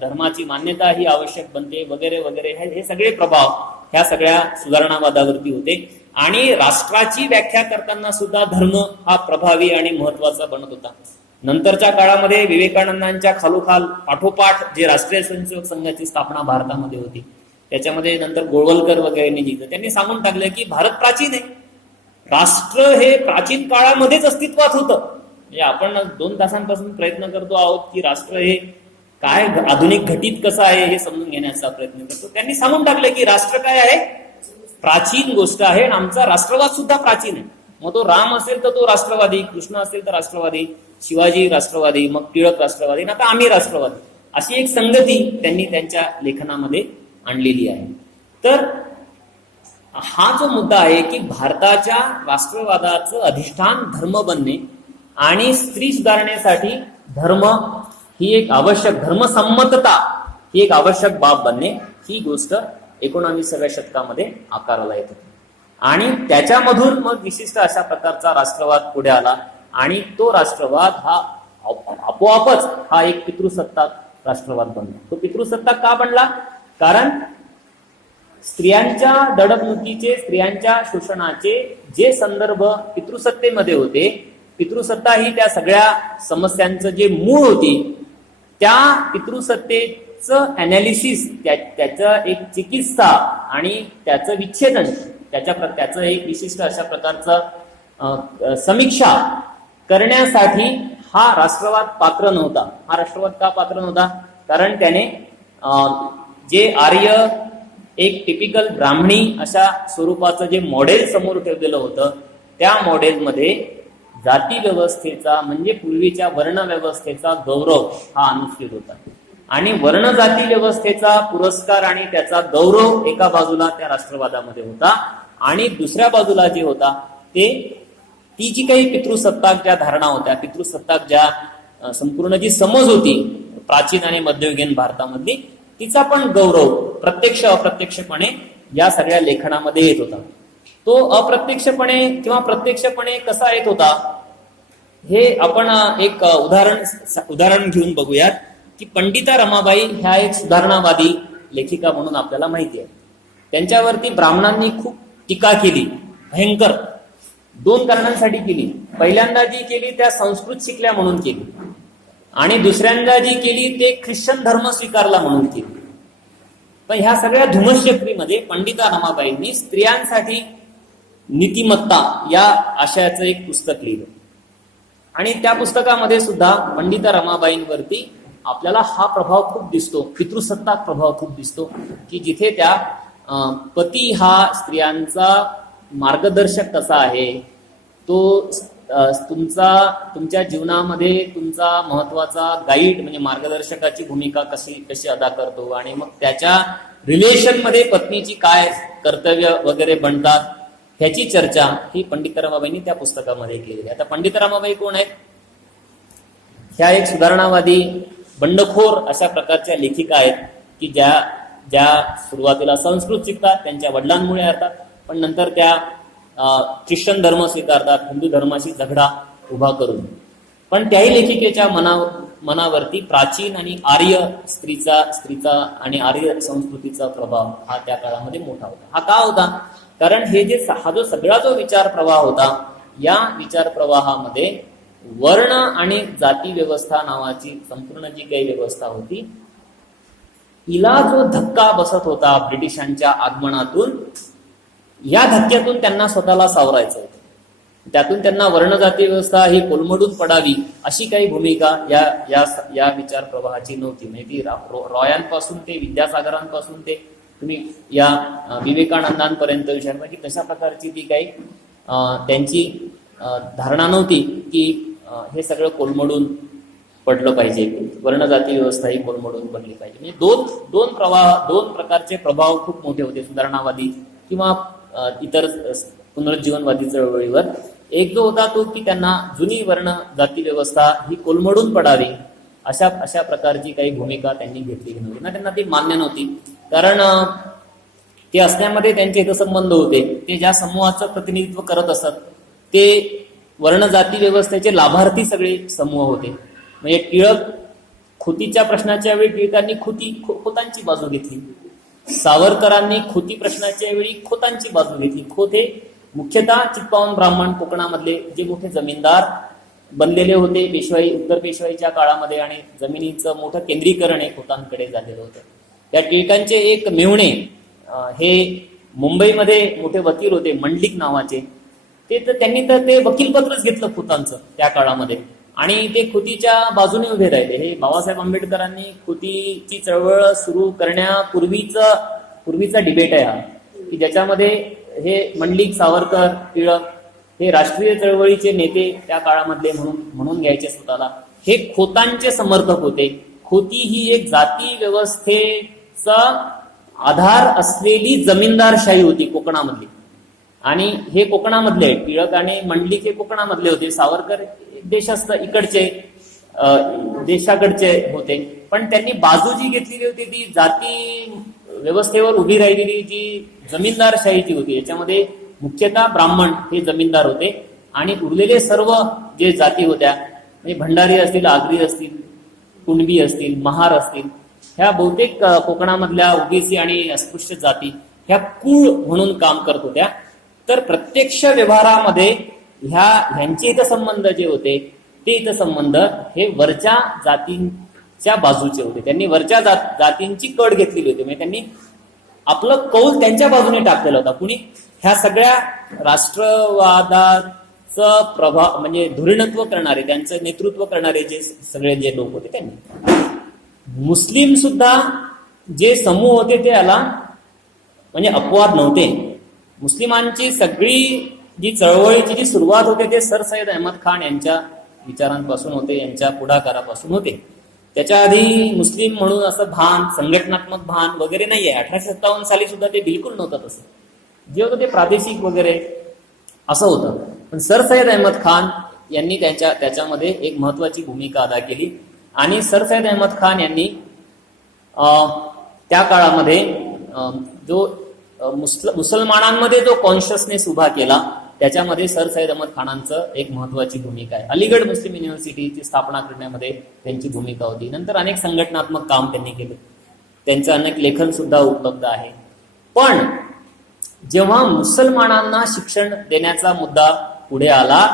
धर्माची मान्यता ही आवश्यक बनते वगैरे वगैरे. हे सगळे प्रभाव ह्या सगळ्या सुधारणावादावरती होते. आणि राष्ट्राची व्याख्या करताना सुद्धा धर्म हा प्रभावी आणि महत्वाचा बनत होता. नंतरच्या काळामध्ये विवेकानंदांच्या खालोखाल पाठोपाठ जे राष्ट्रीय स्वयंसेवक संघाची स्थापना भारतामध्ये होती, त्याच्यामध्ये नंतर गोळवलकर वगैरे जिंकलं. त्यांनी सांगून टाकलं की भारत प्राचीन आहे, राष्ट्र हे प्राचीन काळामध्येच अस्तित्वात होतं. म्हणजे आपण 2 तासांपासून प्रयत्न करतो आहोत की राष्ट्र हे काय आधुनिक घटित कसं आहे हे समजून घेण्याचा प्रयत्न करतो. त्यांनी सांगून टाकलं की राष्ट्र काय आहे, प्राचीन गोष्ट आहे, आणि आमचा राष्ट्रवाद सुद्धा प्राचीन आहे. मग तो राम असेल तर तो राष्ट्रवादी, कृष्ण असेल तर राष्ट्रवादी, शिवाजी राष्ट्रवादी, मग टिळक राष्ट्रवादी, आता आम्ही राष्ट्रवादी, अशी एक संगती त्यांनी त्यांच्या लेखनामध्ये आणलेली आहे. तर हा जो मुद्दा आहे की भारताच्या राष्ट्रवादाचं अधिष्ठान धर्म बनणे आणि स्त्री सुधारणेसाठी धर्म ही एक आवश्यक, धर्मसंमतता ही एक आवश्यक बाब बनणे, ही गोष्ट 19व्या शतकामध्ये आकाराला येत होती. आणि त्याच्यामधून मग विशिष्ट अशा प्रकारचा राष्ट्रवाद पुढे आला, आणि तो राष्ट्रवाद हा आपोआपच हा एक पितृसत्ताक राष्ट्रवाद बनला. तो पितृसत्ताक का बनला? कारण स्त्रियांच्या दडपणुकीचे, स्त्रियांच्या शोषणाचे जे संदर्भ पितृसत्तेमध्ये होते, पितृसत्ता ही त्या सगळ्या समस्यांचं जे मूळ होती, त्या पितृसत्तेचं अनालिसिस, त्याचं एक चिकित्सा आणि त्याचं विच्छेदन, त्याचं एक विशिष्ट अशा प्रकारचं समीक्षा करण्यासाठी हा राष्ट्रवाद पात्र नव्हता. हा राष्ट्रवाद का पात्र नव्हता? कारण त्याने जे आर्य एक टिपिकल ब्राह्मणी अशा स्वरूपाचं जे मॉडेल समोर ठेवलेलं होतं, त्या मॉडेलमध्ये जाती व्यवस्थेचा म्हणजे पूर्वीच्या वर्ण व्यवस्थेचा गौरव हा अनुस्थित होता. आणि वर्ण जाती व्यवस्थेचा पुरस्कार आणि त्याचा गौरव एका बाजूला त्या राष्ट्रवादामध्ये होता, आणि दुसऱ्या बाजूला जे होता ते ती जी काही पितृसत्ताक ज्या धारणा होत्या, पितृसत्ताक ज्या संपूर्ण जी समज होती प्राचीन आणि मध्ययुगीन भारतामधली, तिचा पण गौरव प्रत्यक्ष अप्रत्यक्षपणे या सगळ्या लेखनामध्ये येत होता. तो अप्रत्यक्षपणे किंवा प्रत्यक्षपणे कसा येत होता हे आपण एक उदाहरण घेऊन बघूयात. की पंडिता रमाबाई ह्या एक सुधारणावादी लेखिका म्हणून आपल्याला माहिती आहे. त्यांच्यावरती ब्राह्मणांनी खूप टीका केली, भयंकर, 2 कारणांसाठी केली. पहिल्यांदा जी केली त्या संस्कृत शिकल्या म्हणून केली, आणि दुसऱ्यांदा जी केली ते ख्रिश्चन धर्म स्वीकारला म्हणून केली. पण ह्या सगळ्या धुमश्चक्रीमध्ये पंडिता रमाबाईंनी स्त्रियांसाठी नीतिमत्ता या आशयाचं एक पुस्तक लिहिलं, आणि त्या पुस्तकामध्ये सुद्धा पंडिता रमाबाईंवरती आपल्याला हा प्रभाव खूप दिसतो, पितृसत्ताक प्रभाव खूप दिसतो, की जिथे त्या पती हा स्त्रियांचा मार्गदर्शक कसा आहे, तो तुमच्या जीवनामध्ये तुमचा महत्वाचा गाईड म्हणजे मार्गदर्शकाची भूमिका कशी अदा करतो, आणि मग त्याच्या रिलेशनमध्ये पत्नीची काय कर्तव्य वगैरे बनतात, ह्याची चर्चा ही पंडिता रमाबाईंनी त्या पुस्तकामध्ये केली. आता पंडिता रमाबाई कोण आहेत? ह्या एक सुधारणावादी बंडखोर अशा प्रकारच्या लेखिका आहेत, की ज्या सुरुवातीला संस्कृत शिकतात, त्यांच्या वडिलांमुळे अर्थात, पण नंतर त्या ख्रिश्चन धर्म स्वीकारतात, हिंदू धर्माशी झगडा उभा करून. पण त्याही लेखिकेच्या मनावरती प्राचीन आणि आर्य स्त्रीचा आणि आर्य संस्कृतीचा प्रभाव हा त्या काळामध्ये मोठा होता. हा का होता? कारण हा जो सगळा जो विचार प्रवाह होता, या विचार प्रवाहामध्ये वर्ण आणि जाती व्यवस्था नावाची संपूर्ण जी काही व्यवस्था होती, हिला जो धक्का बसत होता ब्रिटिशांच्या आगमनातून, या धक्क्यातून त्यांना स्वतःला सावरायचं होतं. त्यातून त्यांना वर्णजाती व्यवस्था ही कोलमडून पडावी अशी काही भूमिका या विचार प्रवाहाची नव्हती. म्हणजे ती रॉयांपासून ते विद्यासागरांपासून ते तुम्ही या विवेकानंदांपर्यंत विचारता की तशा प्रकारची ती काही त्यांची धारणा नव्हती की हे सगळं कोलमडून पडलं पाहिजे, वर्णजाती व्यवस्था ही कोलमडून पडली पाहिजे. म्हणजे दोन प्रकारचे प्रभाव खूप मोठे होते सुधारणावादी किंवा इतर पुनरुज्जीवनवादी चळवळीवर. एक जो होता तो की त्यांना जुनी वर्ण जाती व्यवस्था ही कोलमडून पडावी अशा प्रकारची काही भूमिका त्यांनी घेतलेली नव्हती ना, त्यांना ती मान्य नव्हती. कारण ते असण्यामध्ये त्यांचे हितसंबंध होते. ते ज्या समूहाचं प्रतिनिधित्व करत असत ते वर्ण जाती व्यवस्थेचे लाभार्थी सगळे समूह होते. म्हणजे टिळक खुतीच्या प्रश्नाच्या वेळी टिळकांनी खोतांची बाजू घेतली, सावरकरांनी खुती प्रश्नाच्या वेळी खोतांची बाजू घेतली. खोत हे मुख्यतः चित्पावन ब्राह्मण कोकणामधले जे मोठे जमीनदार बनलेले होते उत्तर पेशवाईच्या काळामध्ये, आणि जमिनीचं मोठं केंद्रीकरण हे खोतांकडे झालेलं होतं. त्या टिळकांचे एक मेहुणे हे मुंबईमध्ये मोठे वकील होते, मंडलिक नावाचे. त्यांनी ते वकीलपत्रच घेतलं खोतांचं त्या काळामध्ये, आणि ते खुतीच्या बाजूने उभे राहिले. हे बाबासाहेब आंबेडकरांनी खुतीची चळवळ सुरू करण्यापूर्वीचा डिबेट आहे हा, की ज्याच्यामध्ये हे मंडलिक, सावरकर, टिळक हे राष्ट्रीय चळवळीचे नेते त्या काळामधले म्हणून घ्यायचे स्वतःला. हे खोतांचे समर्थक होते. खोती ही एक जाती व्यवस्थेचा आधार असलेली जमीनदारशाही होती कोकणामधली, आणि हे कोकणामधले टिळक आणि मंडलिक हे कोकणामधले होते. सावरकर देशस्थ देशाकडचे होते. पण त्यांनी बाजू जी घेतलेली होती ती जाती व्यवस्थेवर उभी राहिलेली जी जमीनदारशाहीची होती. याच्यामध्ये मुख्यतः ब्राह्मण हे जमीनदार होते, आणि उरलेले सर्व जे जाती होत्या म्हणजे भंडारी असतील, आगरी असतील, कुणबी असतील, महार असतील, ह्या बहुतेक कोकणामधल्या ओबीसी आणि अस्पृश्य जाती ह्या कुळ म्हणून काम करत होत्या. तर प्रत्यक्ष व्यवहारामध्ये ह्यांचे हितसंबंध जे होते ते हितसंबंध हे वरच्या जातींच्या बाजूचे होते. त्यांनी वरच्या जातींची कड घेतलेली होती. म्हणजे त्यांनी आपलं कौल त्यांच्या बाजूने टाकलेला होता. कुणी ह्या सगळ्या राष्ट्रवादाचं प्रभाव म्हणजे धुरीणत्व करणारे, त्यांचं नेतृत्व करणारे जे लोक होते त्यांनी. मुस्लिम सुद्धा जे समूह होते ते याला म्हणजे अपवाद नव्हते. मुस्लिमांची सगळी जी चळवळीची जी सुरुवात होते ते सर सय्यद अहमद खान यांच्या विचारांपासून होते, यांच्या पुढाकारापासून होते. त्याच्या आधी मुस्लिम म्हणून असं भान, संघटनात्मक भान वगैरे नाहीये. 1857 साली सुद्धा ते बिलकुल नव्हतं. तसं जे होतं ते प्रादेशिक वगैरे असं होतं. पण सर सय्यद अहमद खान यांनी त्याच्यामध्ये एक महत्वाची भूमिका अदा केली, आणि सर सय्यद अहमद खान यांनी त्या काळामध्ये जो मुसलमानांमध्ये जो कॉन्शियसनेस उभा केला त्याच्यामध्ये सर सय्यद अहमद खानांचं एक महत्वाची भूमिका आहे. अलीगड मुस्लिम युनिव्हर्सिटीची स्थापना करण्यामध्ये त्यांची भूमिका होती. नंतर अनेक संघटनात्मक काम त्यांनी केले. त्यांचं अनेक लेखन सुद्धा उपलब्ध आहे. पण जेव्हा मुसलमानांना शिक्षण देण्याचा मुद्दा पुढे आला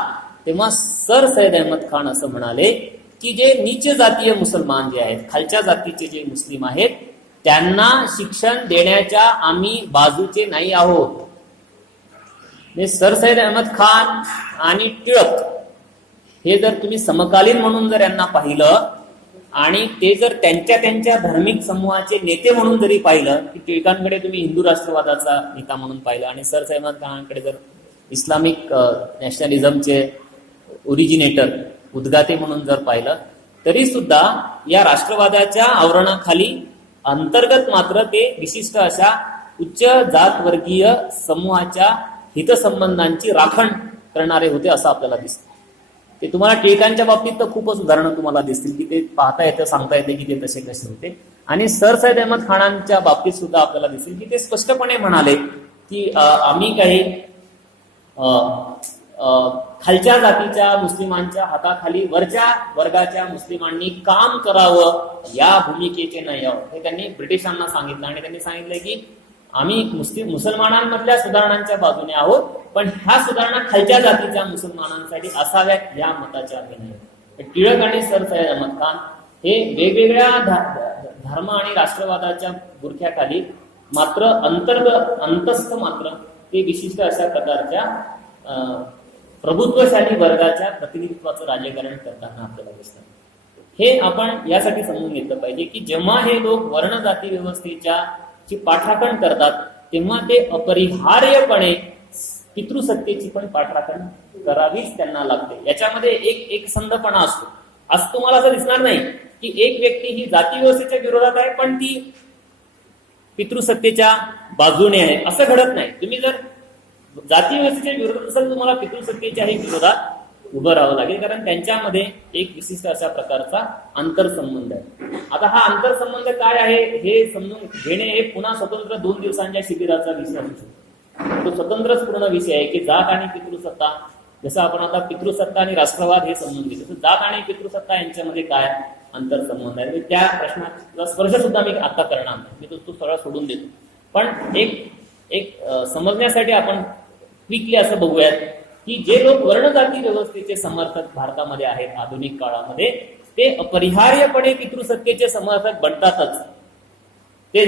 तेव्हा सर सय्यद अहमद खान असं म्हणाले की जे नीच जातीय मुसलमान जे आहेत, खालच्या जातीचे जे मुस्लिम आहेत, त्यांना शिक्षण देण्याच्या आम्ही बाजूचे नाही आहोत. सर सय्यद अहमद खान आणि टिळक हे जर तुम्ही समकालीन म्हणून जर यांना पाहिलं, आणि ते जर त्यांच्या धार्मिक समूहाचे नेते म्हणून जरी पाहिलं, की टिळकांकडे तुम्ही हिंदू राष्ट्रवादाचा नेता म्हणून पाहिलं, आणि सर सय्यद अहमद खानांकडे जर इस्लामिक नॅशनलिझमचे ओरिजिनेटर, उद्गाते म्हणून जर पाहिलं, तरी सुद्धा या राष्ट्रवादाच्या आवरणाखाली अंतर्गत मात्र ते विशिष्ट अशा उच्च जातवर्गीय समूहाच्या हितसंबंधांची राखण करणारे होते असं आपल्याला दिसतं. ते तुम्हाला टिळकांच्या बाबतीत तर खूपच उदाहरणं तुम्हाला दिसतील की ते पाहता येतं, सांगता येते की ते तसे कसे होते. आणि सर सय्यद अहमद खानांच्या बाबतीत सुद्धा आपल्याला दिसेल की ते स्पष्टपणे म्हणाले की आम्ही काही खालच्या जातीच्या मुस्लिमांच्या हाताखाली वरच्या वर्गाच्या मुस्लिमांनी काम करावं या भूमिकेचे नाही आहोत, हे त्यांनी ब्रिटिशांना सांगितलं. आणि त्यांनी सांगितलं की आम्ही मुसलमानांमधल्या सुधारणांच्या बाजूने आहोत, पण ह्या सुधारणा खालच्या जातीच्या मुसलमानांसाठी असाव्यात या मताच्या आम्ही नाही. टिळक आणि सर सय्यद अहमद खान हे वेगवेगळ्या धर्म आणि राष्ट्रवादाच्या बुरख्याखाली मात्र अंतस्थ मात्र ते विशिष्ट अशा प्रकारच्या प्रभुत्वशाली वर्गाच्या प्रतिनिधित्वाचं राजकारण करताना आपल्याला दिसतं. हे आपण यासाठी समजून घेतलं पाहिजे की जेव्हा हे लोक वर्ण जाती व्यवस्थेच्या ची पाठराखण करतात तेव्हा ते अपरिहार्यपणे पितृसत्तेची पण पाठराखण करावीच त्यांना लागते. याच्यामध्ये एक संधपणा असतो. आज तुम्हाला असं दिसणार नाही की एक व्यक्ती ही जाती व्यवस्थेच्या विरोधात आहे पण ती पितृसत्तेच्या बाजूने आहे, असं घडत नाही. तुम्ही जर जाती व्यवस्थेच्या विरोधात असेल तुम्हाला पितृसत्तेच्याही विरोधात उभं राहावं लागेल, कारण त्यांच्यामध्ये एक विशिष्ट अशा प्रकारचा आंतरसंबंध आहे. आता हा आंतरसंबंध काय आहे हे समजून घेणे हे पुन्हा स्वतंत्र 2 दिवसांच्या शिबिराचा विषय असू शकतो. तो स्वतंत्रच पूर्ण विषय आहे की जात आणि पितृसत्ता. जसं आपण आता पितृसत्ता आणि राष्ट्रवाद हे समजून घेतो, तसं जात आणि पितृसत्ता यांच्यामध्ये काय आंतरसंबंध आहे त्या प्रश्नाचा स्पर्श सुद्धा मी आता करणार नाही, मी तो सरळ सोडून देतो. पण एक समजण्यासाठी आपण क्विकली असं बघूयात की जे लोक वर्णजाती व्यवस्थेचे समर्थक भारतामध्ये आहेत आधुनिक काळामध्ये, ते अपरिहार्यपणे पितृसत्तेचे समर्थक बनतातच. ते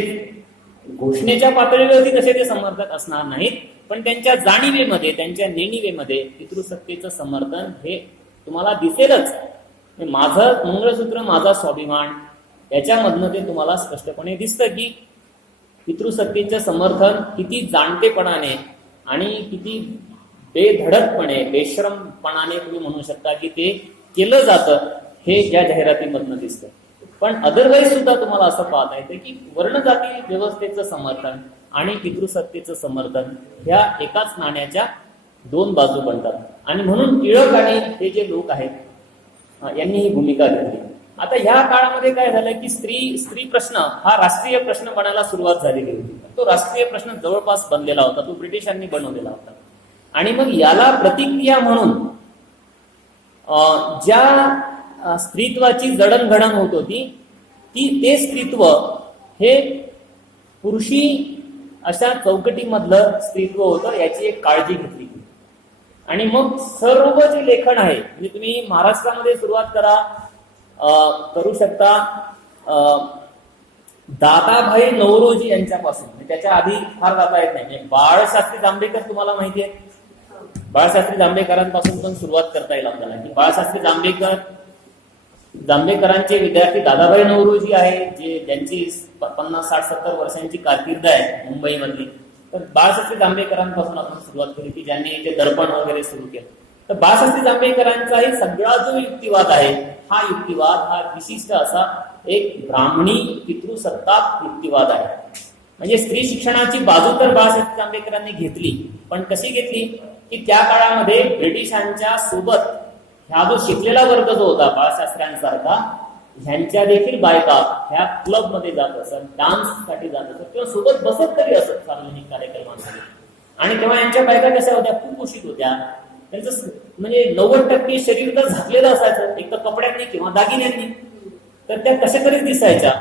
घोषणेच्या पातळीवरती तसे ते समर्थक असणार नाहीत, पण त्यांच्या जाणीवेमध्ये, त्यांच्या नेणिवेमध्ये पितृसत्तेचं समर्थन हे तुम्हाला दिसेलच. माझं मंगळसूत्र माझा स्वाभिमान याच्यामधनं ते तुम्हाला स्पष्टपणे दिसतं की पितृसत्तेचं समर्थन किती जाणतेपणाने आणि किती बेधडकपणे, बेशरमपणाने तुम्ही म्हणू शकता की ते केलं जातं, हे या जाहिरातीमधनं दिसतं. पण अदरवाईज सुद्धा तुम्हाला असं पाहता येतं की वर्णजाती व्यवस्थेचं समर्थन आणि पितृसत्तेचं समर्थन ह्या एकाच नाण्याच्या 2 बाजू बनतात. आणि म्हणून टिळक आणि हे जे लोक आहेत यांनी ही भूमिका घेतली. आता ह्या काळामध्ये काय झालं की स्त्री प्रश्न हा राष्ट्रीय प्रश्न बनायला सुरुवात झालेली होती. तो राष्ट्रीय प्रश्न जवळपास बनलेला होता, तो ब्रिटिशांनी बनवलेला होता. आणि मग याला प्रतिक्रिया म्हणून ज्या स्त्रीत्वाची जडणघडण होत होती ते स्त्रीत्व हे पुरुषी अशा चौकटीमधलं स्त्रीत्व होतं, याची एक काळजी घेतली. आणि मग सर्व जे लेखन आहे, म्हणजे तुम्ही महाराष्ट्रामध्ये सुरुवात करू शकता दादाभाई नौरोजी यांच्यापासून, त्याच्या आधी फार जाता येत नाही. बाळशास्त्री जांभेकर तुम्हाला माहिती आहे, बाळशास्त्री जांभेकरांपासून पण सुरुवात करता येईल आपल्याला की बाळशास्त्री जांभेकरांचे विद्यार्थी दादाभाई नौरोजी आहे, ज्यांची 50, 60, 70 वर्षांची कारकीर्द आहे मुंबईमधली. तर बाळशास्त्री जांभेकरांपासून आपण सुरुवात केली की ज्यांनी इथे दर्पण वगैरे सुरू केलं. तर बाळशास्त्री जांभेकरांचाही सगळा जो युक्तिवाद आहे, हा युक्तिवाद हा विशिष्ट असा एक ब्राह्मणी पितृसत्ताक युक्तिवाद आहे. म्हणजे स्त्री शिक्षणाची बाजू तर बाळशास्त्री जांभेकरांनी घेतली, पण कशी घेतली की त्या काळामध्ये ब्रिटिशांच्या सोबत ह्या जो शिकलेला वर्ग जो होता बाळशास्त्र्यांसारखा, ह्यांच्या देखील बायका ह्या क्लबमध्ये जात असत, डान्ससाठी जात असत किंवा सोबत बसत तरी असत सार्वजनिक कार्यक्रमांमध्ये. आणि तेव्हा यांच्या बायका कशा होत्या, खूप कुशीत होत्या. त्यांचं म्हणजे 90% शरीर तर झाकलेलं असायचं, एक तर कपड्यांनी किंवा दागिन्यांनी. तर त्या कशा तरी दिसायच्या,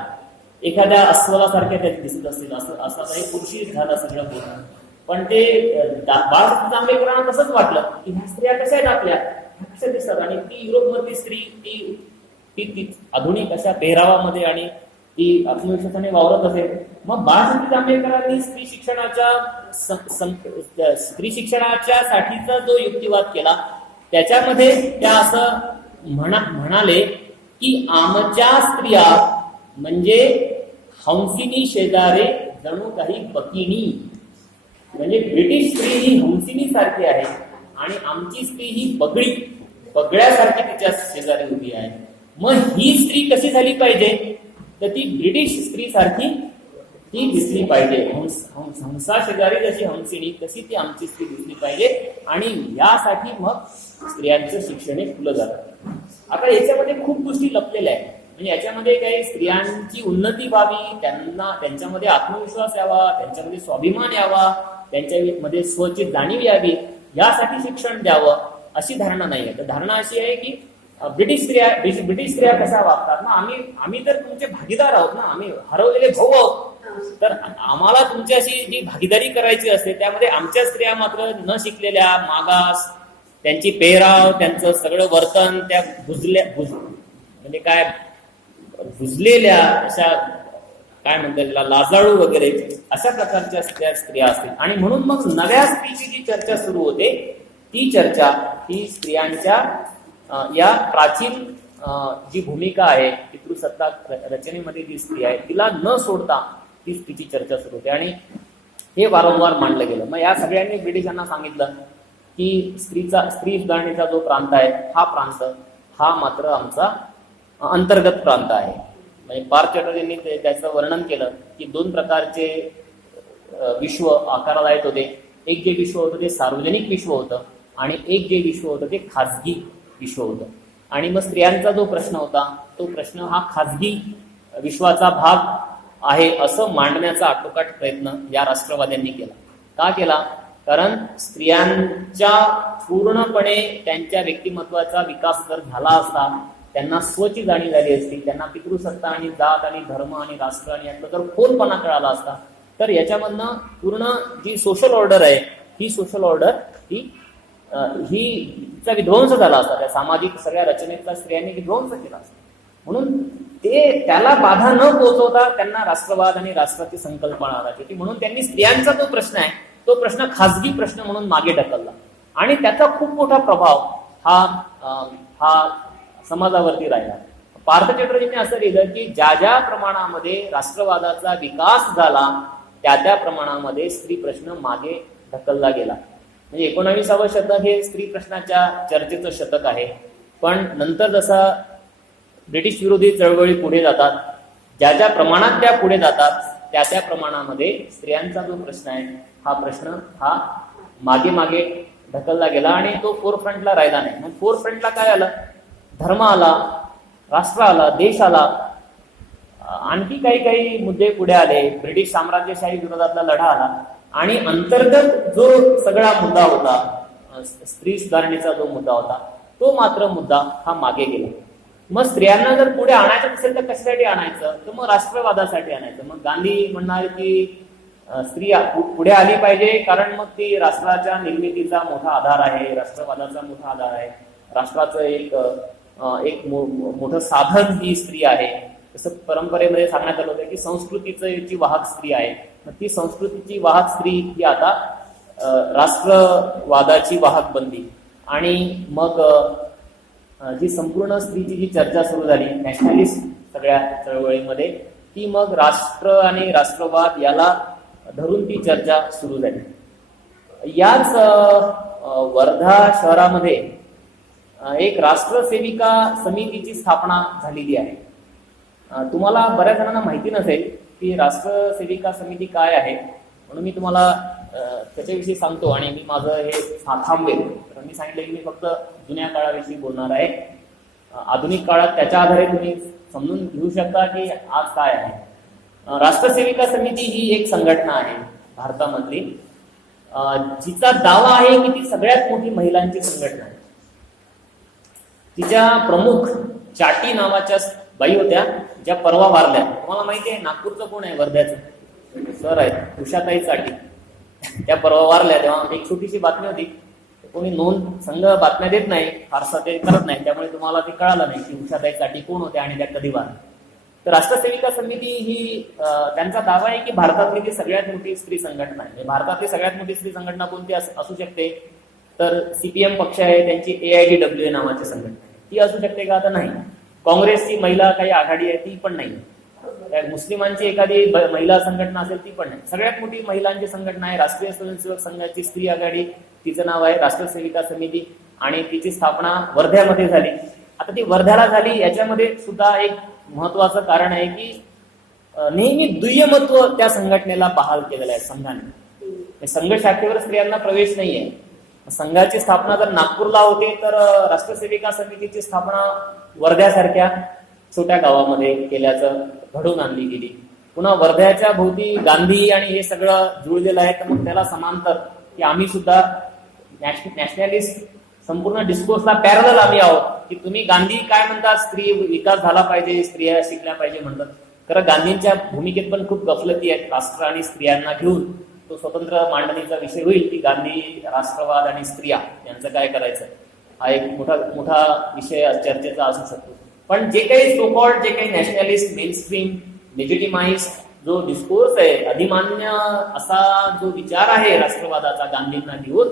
एखाद्या अस्वलासारख्या त्या दिसत असतील, असं काही पुरुषी झालं सगळं पूर्ण. पण ते बाळशास्त्री जांभेकरांना तसंच वाटलं की ह्या स्त्रिया कशा आहेत आपल्या, कशा दिसतात. आणि ती युरोपमधली स्त्री ती आधुनिक अशा पेहरावामध्ये आणि ती आत्मविश्वासाने वावरत असेल. मग बाळशास्त्री जांभेकरांनी स्त्री शिक्षणाच्या साठीचा जो युक्तिवाद केला, त्याच्यामध्ये त्या असं म्हणाले की आमच्या स्त्रिया म्हणजे हंसिनी शेजारे जणू काही बकिनी. म्हणजे ब्रिटिश स्त्री ही हंसिनी सारखी आहे आणि आमची स्त्री ही बगळ्यासारखी तिच्या शेजारी उभी आहे. मग ही स्त्री कशी झाली पाहिजे, तर ती ब्रिटिश स्त्री सारखी ती दिसली पाहिजे. हंसा शेजारी जशी हंसिनी तशी ती आमची स्त्री दिसली पाहिजे. आणि यासाठी मग स्त्रियांचं शिक्षण हे खुलं जातं. आता याच्यामध्ये खूप गोष्टी लपलेल्या आहेत. म्हणजे याच्यामध्ये काही स्त्रियांची उन्नती व्हावी, त्यांच्यामध्ये आत्मविश्वास यावा, त्यांच्यामध्ये स्वाभिमान यावा, त्यांच्यामध्ये स्वची जाणीव यावी, यासाठी शिक्षण द्यावं अशी धारणा नाही आहे. तर धारणा अशी आहे की ब्रिटिश स्त्रिया कशा वागतात ना, आम्ही तर तुमचे भागीदार आहोत ना, आम्ही हरवलेले भाऊ आहोत. तर आम्हाला तुमच्याशी जी भागीदारी करायची असते त्यामध्ये आमच्या स्त्रिया मात्र न शिकलेल्या, मागास, त्यांची पेहराव, त्यांचं सगळं वर्तन त्या म्हणजे काय भुजलेल्या अशा काय म्हणतात त्याला लाजाळू वगैरे अशा प्रकारच्या स्त्रिया असतील. आणि म्हणून मग नव्या स्त्रीची जी चर्चा सुरू होते, ती चर्चा ही स्त्रियांच्या या प्राचीन जी भूमिका आहे पितृसत्ताक रचनेमध्ये जी स्त्री आहे तिला न सोडता तीच तिची चर्चा सुरू होते आणि हे वारंवार मांडलं गेलं. मग या सगळ्यांनी ब्रिटिशांना सांगितलं की स्त्री सुधारणेचा जो प्रांत आहे हा मात्र आमचा अंतर्गत प्रांत आहे. म्हणजे पार्थ चॅटर्जींनी त्याचं वर्णन केलं की 2 प्रकारचे विश्व आकाराला येत होते. एक जे विश्व होतं ते सार्वजनिक विश्व होतं आणि एक जे विश्व होतं ते खाजगी विश्व होतं. आणि मग स्त्रियांचा जो प्रश्न होता तो प्रश्न हा खाजगी विश्वाचा भाग आहे असं मांडण्याचा आटोकाट प्रयत्न या राष्ट्रवाद्यांनी केला. का केला? कारण स्त्रियांच्या पूर्णपणे त्यांच्या व्यक्तिमत्वाचा विकास जर झाला असता, त्यांना स्वची जाणीव झाली असती, त्यांना पितृसत्ता आणि जात आणि धर्म आणि राष्ट्र आणि याचा जर खोलपणा कळाला असता, तर याच्यामधनं पूर्ण जी सोशल ऑर्डर आहे ही सोशल ऑर्डर हिचा विध्वंस झाला असता. त्या सामाजिक सगळ्या रचनेचा स्त्रियांनी विध्वंस केला असता. म्हणून त्याला बाधा न पोहोचवता त्यांना राष्ट्रवाद आणि राष्ट्राची संकल्पना आणायची होती. म्हणून त्यांनी स्त्रियांचा जो प्रश्न आहे तो प्रश्न खाजगी प्रश्न म्हणून मागे ढकलला आणि त्याचा खूप मोठा प्रभाव हा समाजावरती राहिला. पार्थ चॅटर्जींनी असं लिहिलं की ज्या प्रमाणामध्ये राष्ट्रवादाचा विकास झाला त्या प्रमाणामध्ये स्त्री प्रश्न मागे ढकलला गेला. म्हणजे 19व्या शतक हे स्त्री प्रश्नाच्या चर्चेचं शतक आहे. पण नंतर जसा ब्रिटिश विरोधी चळवळी पुढे जातात, ज्या प्रमाणात त्या पुढे जातात त्या प्रमाणामध्ये स्त्रियांचा जो प्रश्न आहे हा प्रश्न मागे ढकलला गेला आणि तो फोरफ्रंटला राहिला नाही. मग फोरफ्रंटला काय आलं? धर्म आला, राष्ट्र आला, देश आला, आणखी काही मुद्दे पुढे आले. ब्रिटिश साम्राज्यशाही विरोधातला लढा आला आणि अंतर्गत जो सगळा मुद्दा होता, स्त्री सुधारणेचा जो मुद्दा होता, तो मात्र मुद्दा हा मागे गेला. मग स्त्रियांना जर पुढे आणायचं असेल तर कशासाठी आणायचं? तर मग राष्ट्रवादासाठी आणायचं. मग गांधी म्हणणार की स्त्री पुढे आली पाहिजे कारण मग ती राष्ट्राच्या निर्मितीचा मोठा आधार आहे, राष्ट्रवादाचा मोठा आधार आहे, राष्ट्राचं एक मोठं साधन ही स्त्री आहे. जसं परंपरेमध्ये सांगण्यात आलं होतं की संस्कृतीचं जी वाहक स्त्री आहे, मग ती संस्कृतीची वाहक स्त्री ही आता राष्ट्रवादाची वाहक बनली. आणि मग जी संपूर्ण स्त्रीची जी चर्चा सुरू झाली नॅशनलिस्ट सगळ्या चळवळीमध्ये, ती मग राष्ट्र आणि राष्ट्रवाद याला धरून ती चर्चा सुरू झाली. याच वर्धा शहरामध्ये एक राष्ट्रसेविका समितीची स्थापना झालेली आहे. तुम्हाला बऱ्याच जणांना माहिती नसेल की राष्ट्रसेविका समिती काय आहे, म्हणून मी तुम्हाला त्याच्याविषयी सांगतो आणि मी माझं हे थांबवेल. तर मी सांगितलं की मी फक्त जुन्या काळाविषयी बोलणार आहे. आधुनिक काळात त्याच्या आधारे तुम्ही समजून घेऊ शकता की आज काय आहे. राष्ट्रसेविका समिती ही एक संघटना आहे भारतामधली, जिचा दावा आहे की ती सगळ्यात मोठी महिलांची संघटना आहे. तिच्या प्रमुख चाटी नावाच्या बाई होत्या ज्या परवा वारल्या. तुम्हाला माहिती आहे नागपूरचं कोण आहे? वर्ध्याचं सर आहेत, उषाताई चाटी. त्या परवा वारल्या. तेव्हा एक छोटीशी बातमी होती. कोणी नोंद संघ बातम्या देत नाही, फारसा ते करत नाही, त्यामुळे तुम्हाला ते कळालं नाही की उषाताई चाटी कोण होत्या आणि त्या कधी वारल्या. तर राष्ट्रसेविका समिती ही त्यांचा दावा आहे की भारतातली ती सगळ्यात मोठी स्त्री संघटना आहे. भारतातली सगळ्यात मोठी स्त्री संघटना कोणती असू शकते? तर CPM पक्ष आहे, त्यांची AIDWA नावाची संघटना, ती असू शकते का? आता नाही. काँग्रेसची महिला काही आघाडी आहे, ती पण नाही. मुस्लिमांची एखादी महिला संघटना असेल, ती पण नाही. सगळ्यात मोठी महिलांची संघटना आहे राष्ट्रीय स्वयंसेवक संघाची स्त्री आघाडी, तिचं नाव आहे राष्ट्रसेविका समिती आणि तिची स्थापना वर्ध्यामध्ये झाली. आता ती वर्ध्याला झाली याच्यामध्ये सुद्धा एक महत्वाचं कारण आहे की नेहमी दुय्यमत्व त्या संघटनेला बहाल केलेलं आहे संघाने. संघ शाखेवर स्त्रियांना प्रवेश नाहीये. संघाची स्थापना जर नागपूरला होते तर राष्ट्रसेविका समितीची स्थापना वर्ध्यासारख्या छोट्या गावामध्ये केल्याचं घडून आणली गेली. पुन्हा वर्ध्याच्या भोवती गांधी आणि हे सगळं जुळलेलं आहे, तर मग त्याला समांतर की आम्ही सुद्धा नॅशनलिस्ट संपूर्ण डिस्कोर्सला पॅरलल आम्ही आहोत की तुम्ही गांधी काय म्हणतात, स्त्री विकास झाला पाहिजे, स्त्रिया शिकल्या पाहिजे म्हणतात. खरं गांधींच्या भूमिकेत पण खूप गफलती आहेत. राष्ट्र आणि स्त्रियांना घेऊन तो स्वतंत्र मांडणीचा विषय होईल की गांधी, राष्ट्रवाद आणि स्त्रिया यांचं काय करायचं, हा एक मोठा विषय चर्चेचा असू शकतो. पण जे काही सोकॉल्ड, जे काही नॅशनलिस्ट, मेनस्ट्रीम, लेजिटिमाइज जो डिस्कोर्स आहे, अधिमान्य असा जो विचार आहे राष्ट्रवादाचा गांधींना घेऊन,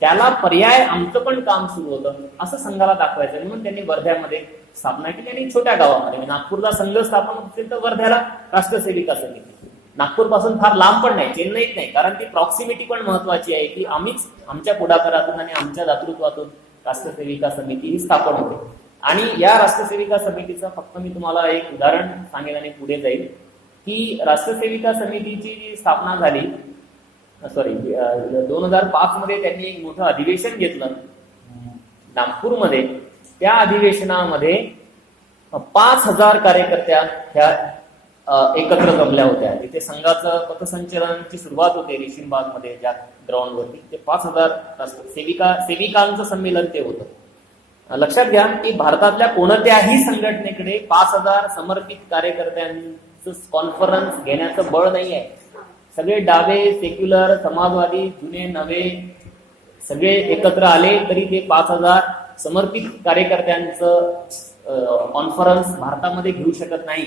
त्याला पर्याय आमचं पण काम सुरू होतं असं संघाला दाखवायचं. म्हणून त्यांनी वर्ध्यामध्ये स्थापना केली आणि छोट्या गावामध्ये, नागपूरला संघ स्थापन असेल तर वर्ध्याला राष्ट्रसेविका समिती. नागपूरपासून फार लांब पण नाही, चेन्नईत नाही, कारण ती प्रॉक्सिमिटी पण महत्वाची आहे की आम्हीच आमच्या पुढाकारातून आणि आमच्या दातृत्वातून राष्ट्रसेविका समिती ही स्थापन होते. आणि या राष्ट्रसेविका समितीचं फक्त मी तुम्हाला एक उदाहरण सांगेन आणि पुढे जाईल की राष्ट्रसेविका समितीची जी स्थापना झाली, 2005 मध्ये त्यांनी एक मोठं अधिवेशन घेतलं नागपूरमध्ये. त्या अधिवेशनामध्ये 5,000 कार्यकर्त्या ह्या एकत्र जमल्या होत्या. तिथे संघाचं पथसंचलनाची सुरुवात होते रेशीमबाग मध्ये, ज्या ग्राउंडवरती. ते 5,000 सेविकांचं संमेलन ते होतं. लक्षात घ्या की भारतातल्या कोणत्याही संघटनेकडे 5,000 समर्पित कार्यकर्त्यांचं कॉन्फरन्स घेण्याचं बळ नाही आहे. सगळे डावे, सेक्युलर, समाजवादी, जुने नवे सगळे एकत्र आले तरी ते 5,000 समर्पित कार्यकर्त्यांचं कॉन्फरन्स भारतामध्ये घेऊ शकत नाही.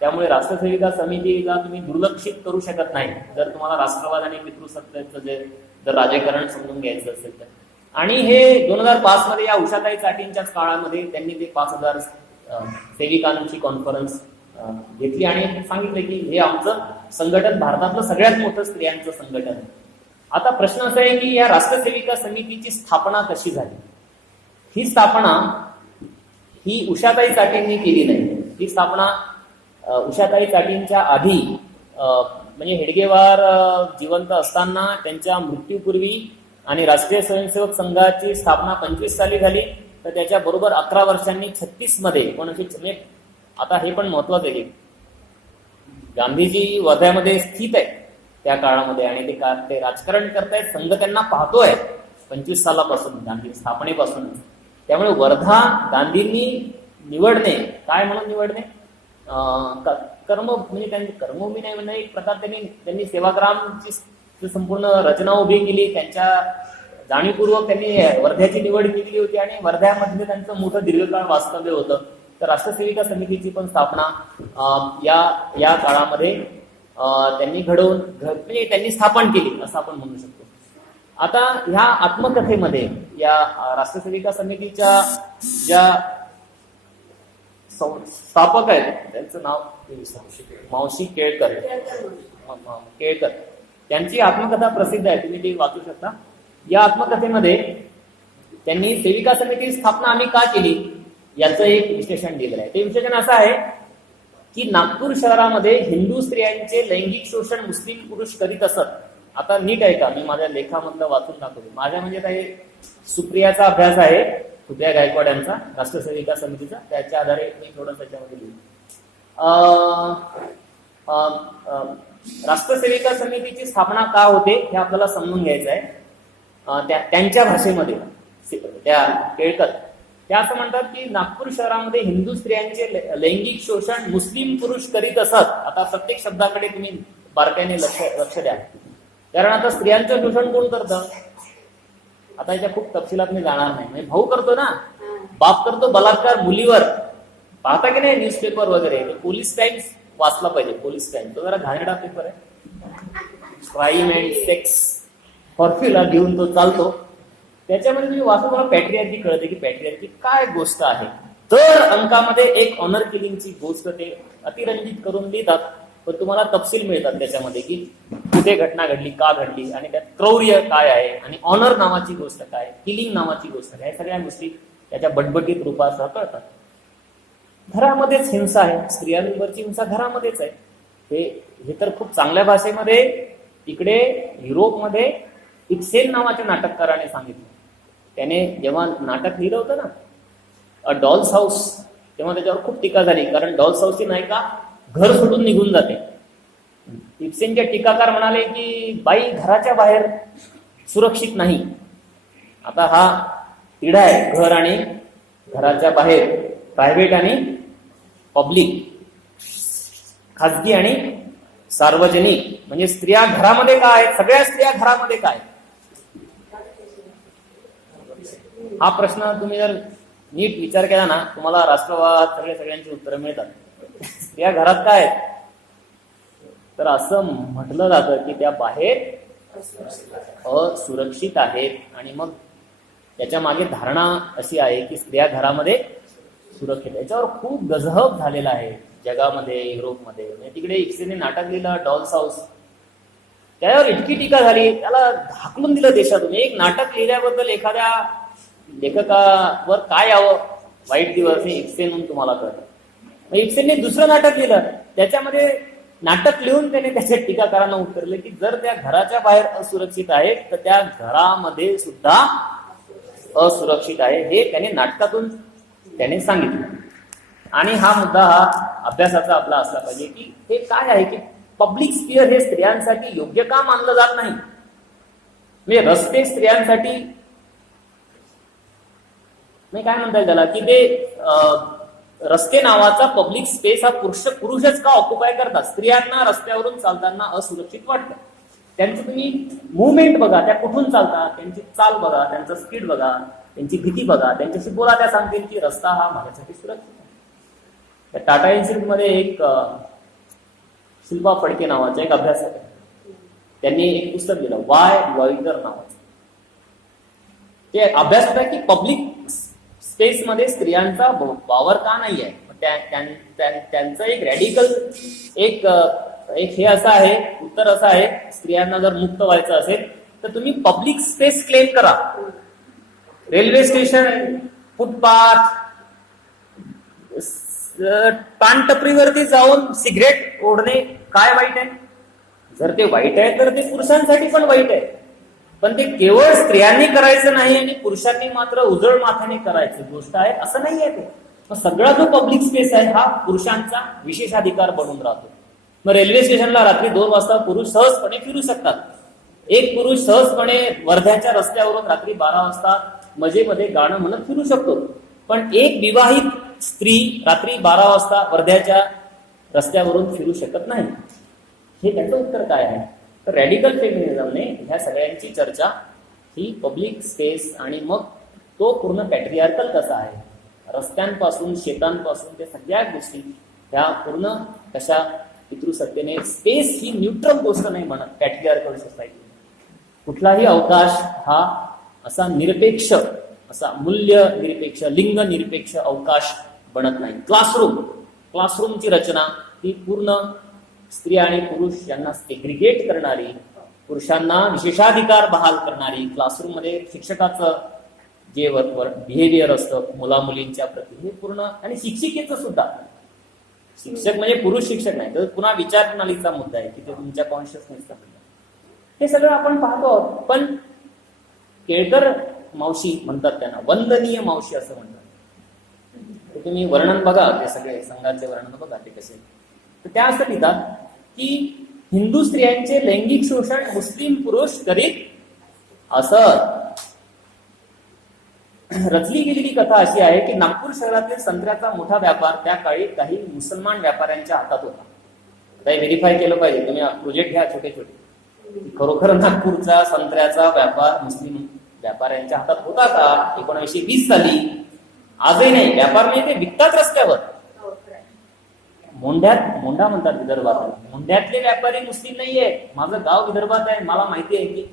त्यामुळे राष्ट्रसेविका समितीला तुम्ही दुर्लक्षित करू शकत नाही जर तुम्हाला राष्ट्रवाद आणि पितृसत्तेचं जर राजकारण समजून घ्यायचं असेल तर. आणि हे 2005 मध्ये या उषाताई चाटींच्याच काळामध्ये त्यांनी ते 5,000 सेविकांची कॉन्फरन्स घेतली आणि सांगितलं की हे आमचं संघटन भारतातलं सगळ्यात मोठं स्त्रियांचं संघटन आहे. आता प्रश्न असा आहे की या राष्ट्रसेविका समितीची स्थापना कशी झाली. ही स्थापना ही उषाताई चाटींनी केली नाही. ही स्थापना उषाताई चाटींच्या आधी म्हणजे हेडगेवार जिवंत असताना त्यांच्या मृत्यूपूर्वी आणि राष्ट्रीय स्वयंसेवक संघाची स्थापना 25 साली झाली. तर त्याच्या बरोबर 11 वर्षांनी 36 मध्ये म्हणजे आता हे पण महत्वाचं आहे की गांधीजी वर्ध्यामध्ये स्थित आहेत त्या काळामध्ये आणि ते राजकारण करतायत, संघ त्यांना पाहतोय 25 सालापासून, गांधी स्थापनेपासून. त्यामुळे वर्धा गांधींनी निवडणे, काय म्हणून निवडणे, कर्म म्हणजे त्यांची कर्मभूमी नाही म्हणणं, एक प्रकार त्यांनी सेवाग्रामची संपूर्ण रचना उभी केली. त्यांच्या जाणीवपूर्वक त्यांनी वर्ध्याची निवड केली होती आणि वर्ध्यामध्ये त्यांचं मोठं दीर्घकाळ वास्तव्य होतं. तर राष्ट्रसेविका समितीची पण स्थापना या काळामध्ये त्यांनी म्हणजे त्यांनी स्थापन केली असं आपण म्हणू शकतो. आता ह्या आत्मकथेमध्ये या राष्ट्रसेविका समितीच्या ज्या स्थापक आहेत त्यांचं नाव मावशी केळकर, त्यांची आत्मकथा प्रसिद्ध आहे, तुम्ही ती वाचू शकता. या आत्मकथेमध्ये त्यांनी सेविका समिती स्थापना आम्ही का केली याचं एक विश्लेषण दिलेलं आहे. ते विश्लेषण असं आहे की नागपूर शहरामध्ये हिंदू स्त्रियांचे लैंगिक शोषण मुस्लिम पुरुष करीत असत. आता नीट आहे का, मी माझ्या लेखामधलं वाचून दाखवतो. माझ्या म्हणजे काही सुप्रियाचा अभ्यास आहे, सुप्रिया गायकवाड यांचा, राष्ट्रसेविका समितीचा, त्याच्या आधारे मी थोडं त्याच्यामध्ये लिहिलं. राष्ट्रसेविका समितीची स्थापना का होते हे आपल्याला समजून घ्यायचं आहे. त्यांच्या भाषेमध्ये त्या केळकर त्या असं म्हणतात की नागपूर शहरामध्ये हिंदू स्त्रियांचे लैंगिक शोषण मुस्लिम पुरुष करीत असत. आता प्रत्येक शब्दाकडे तुम्ही बारकाईने लक्ष द्या, कारण आता स्त्रियांचं शोषण कोण करतं, आता याच्या खूप तपशिलात मी जाणार नाही. म्हणजे भाऊ करतो ना, बाप करतो बलात्कार मुलीवर, पाहता की नाही न्यूजपेपर वगैरे. पोलीस टाइम्स वाचला पाहिजे, पोलीस टाइम्स तो जरा घाणेरडा पेपर आहे. क्राईम अँड सेक्स फॉर्म्युला घेऊन तो चालतो. त्याच्यामध्ये तुम्ही वाचून मला पॅट्रियार्की कळते की पॅट्रियार्की काय गोष्ट आहे. तर अंकामध्ये एक ऑनर किलिंगची गोष्ट ते अतिरंजित करून देतात, पण तुम्हाला तपशील मिळतात त्याच्यामध्ये की कुठे घटना घडली, का घडली, आणि त्यात क्रौर्य काय आहे, आणि ऑनर नावाची गोष्ट काय, किलिंग नावाची गोष्ट काय, सगळ्या गोष्टी त्याच्या बटबटीत रूपासह कळतात. घरामध्येच हिंसा आहे, स्त्रियांवरची हिंसा घरामध्येच आहे. हे तर खूप चांगल्या भाषेमध्ये तिकडे युरोपमध्ये इब्सेन नावाच्या नाटककाराने सांगितलं. त्याने जेव्हा नाटक लिहिलं होतं ना अ डॉल्स हाऊस, तेव्हा त्याच्यावर खूप टीका झाली, कारण डॉल्स हाऊसची नायिका घर सोडून निघून जाते. इब्सेनचे टीकाकार म्हणाले की बाई घराच्या बाहेर सुरक्षित नाही. आता हा तिढा आहे, घर आणि घराच्या बाहेर, प्रायव्हेट आणि पब्लिक, खाजगी आणि सार्वजनिक. म्हणजे स्त्रिया घरामध्ये काय, सगळ्या स्त्रिया घरामध्ये काय, हा प्रश्न तुम्ही जर नीट विचार केला ना तुम्हाला राष्ट्रवाद सगळ्यांची उत्तरं मिळतात. स्त्रिया घरात काय, तर असं म्हटलं जातं की त्या बाहेर असुरक्षित आहेत. आणि मग त्याच्या मागे धारणा अशी आहे की स्त्रिया घरामध्ये सुरक्षित. याच्यावर खूप गजहब झालेला आहे. जगामध्ये, युरोपमध्ये. म्हणजे तिकडे इक्सेने नाटक लिहिलं डॉल्स हाऊस, त्यावर इतकी टीका झाली, त्याला ढाकलून दिलं देशातून. एक नाटक लिहिल्याबद्दल एखाद्या लेखकावर काय यावं वाईट दिवस हे इक्सेनहून तुम्हाला कळतं. मग इक्सेनने दुसरं नाटक लिहिलं, त्याच्यामध्ये नाटक लिहून त्याने त्याच्या टीकाकारांना उत्तरले की जर त्या घराच्या बाहेर असुरक्षित आहे तर त्या घरामध्ये सुद्धा असुरक्षित आहे, हे त्याने नाटकातून त्याने सांगितलं. आणि हा मुद्दा हा अभ्यासाचा आपला असला पाहिजे की हे काय आहे की पब्लिक स्पिअर हे स्त्रियांसाठी योग्य का मानलं जात नाही. म्हणजे रस्ते स्त्रियांसाठी नाही, काय म्हणता येईल त्याला, की ते रस्ते नावाचा पब्लिक स्पेस हा पुरुषच का ऑक्युपाय करतात. स्त्रियांना रस्त्यावरून चालताना असुरक्षित वाटतं. त्यांचं तुम्ही मुवमेंट बघा, त्या कुठून चालतात, त्यांची चाल बघा, त्यांचं स्पीड बघा, त्यांची भीती बघा, त्यांच्याशी बोला, त्या सांगतील की रस्ता हा माझ्यासाठी सुरक्षित आहे. टाटा इन्स्टिट्यूटमध्ये एक शिल्पा फडके नावाचा एक अभ्यासक आहे, त्यांनी एक पुस्तक लिहिलं वाय लॉइटर नावाचं. ते अभ्यास होता की पब्लिक स्पेसमध्ये स्त्रियांचा वावर का नाही आहे. त्यांचं एक रॅडिकल एक हे असं आहे, उत्तर असं आहे, स्त्रियांना जर मुक्त व्हायचं असेल तर तुम्ही पब्लिक स्पेस क्लेम करा. रेल्वे स्टेशन, फुटपाथ, पानटपरीवरती जाऊन सिगरेट ओढणे काय वाईट आहे. जर ते वाईट आहे तर ते पुरुषांसाठी पण वाईट आहे, पण ते केवळ स्त्रियांनी करायचं नाही आणि पुरुषांनी मात्र उजळ माथ्याने करायची गोष्ट आहे असं नाही आहे. ते मग सगळा जो पब्लिक स्पेस आहे हा पुरुषांचा विशेषाधिकार बनून राहतो. मग रेल्वे स्टेशनला रात्री 2 वाजता पुरुष सहजपणे फिरू शकतात. एक पुरुष सहजपणे वर्ध्याच्या रस्त्यावरून रात्री 12 वाजता मजेमध्ये गाणं म्हणत फिरू शकतो, पण एक विवाहित स्त्री रात्री 12 वाजता वर्ध्याच्या रस्त्यावरून फिरू शकत नाही. हे त्याचं उत्तर काय आहे. तर रॅडिकल फेमिनिझमने ह्या सगळ्यांची चर्चा ही पब्लिक स्पेस आणि मग तो पूर्ण पॅट्रियार्कल कसा आहे, रस्त्यांपासून शेतांपासून ते सगळ्या गोष्टी ह्या पूर्ण कशा पितृसत्तेने. स्पेस ही न्यूट्रल गोष्ट नाही म्हणत पॅट्रियार्कल सोसायटी. कुठलाही अवकाश हा असा निरपेक्ष, असा मूल्य निरपेक्ष, लिंग निरपेक्ष अवकाश बनत नाही. क्लासरूमची रचना ही पूर्ण स्त्री आणि पुरुष यांना सेग्रिगेट करणारी, पुरुषांना विशेषाधिकार बहाल करणारी, क्लासरूममध्ये शिक्षकाचं जे बिहेवियर असतं मुला मुलींच्या प्रती हे पूर्ण, आणि शिक्षिकेचं सुद्धा. शिक्षक म्हणजे पुरुष शिक्षक नाही तर पुन्हा विचार प्रणालीचा मुद्दा आहे की ते तुमच्या कॉन्शियसनेसचा मुद्दा. हे सगळं आपण पाहतो आहोत. पण केळकर मावशी म्हणतात, त्यांना वंदनीय मावशी असं म्हणतात. तर तुम्ही वर्णन बघा, ते सगळे संघाचे वर्णन बघा ते कसे. तर त्या असं लिहितात की हिंदू स्त्रियांचे लैंगिक शोषण मुस्लिम पुरुष करीत असत. रचली गेलेली कथा अशी आहे की नागपूर शहरातील संत्र्याचा मोठा व्यापार त्या काळी काही मुसलमान व्यापाऱ्यांच्या हातात होता. काही व्हेरीफाय केलं पाहिजे, तुम्ही प्रोजेक्ट घ्या छोटे छोटे. खरोखर नागपूरचा संत्र्याचा व्यापार मुस्लिम व्यापाऱ्यांच्या हातात होता का 1920 साली? आजही नाही. व्यापार नाही, ते विकतात रस्त्यावर. मोंढा म्हणतात विदर्भात. मोंढ्यातले व्यापारी मुस्लिम नाहीये. माझं गाव विदर्भात आहे, मला माहिती आहे की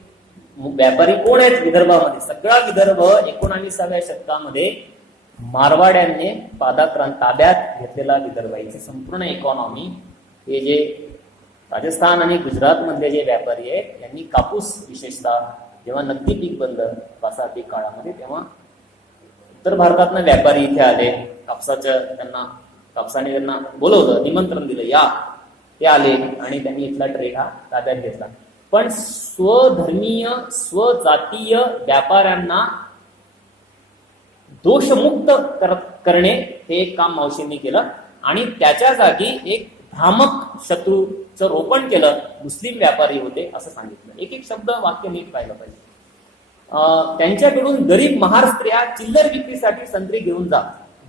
व्यापारी कोण आहेत विदर्भामध्ये. सगळा विदर्भ 19व्या शतकामध्ये मारवाड्यांनी ताब्यात घेतलेला विदर्भ. याची संपूर्ण इकॉनॉमी हे जे राजस्थान आणि गुजरात मधले जे व्यापारी आहेत यांनी कापूस, विशेषतः जेव्हा नगदी पीक बंद पावसाळी काळामध्ये, तेव्हा उत्तर भारतातनं व्यापारी इथे आले. कापसाने त्यांना बोलवलं, निमंत्रण दिलं, या. ते आले आणि त्यांनी इथला ट्रेड हा ताब्यात घेतला. पण स्वधर्मीय स्वजातीय व्यापाऱ्यांना दोषमुक्त करणे हे एक काम मावशींनी केलं आणि त्याच्या जागी एक भ्रामक शत्रूचं रोपण केलं. मुस्लिम व्यापारी होते असं सांगितलं. एक एक शब्द वाक्य नीट पाहिलं पाहिजे. त्यांच्याकडून गरीब महार स्त्रिया चिल्लर विक्रीसाठी संत्री घेऊन जा.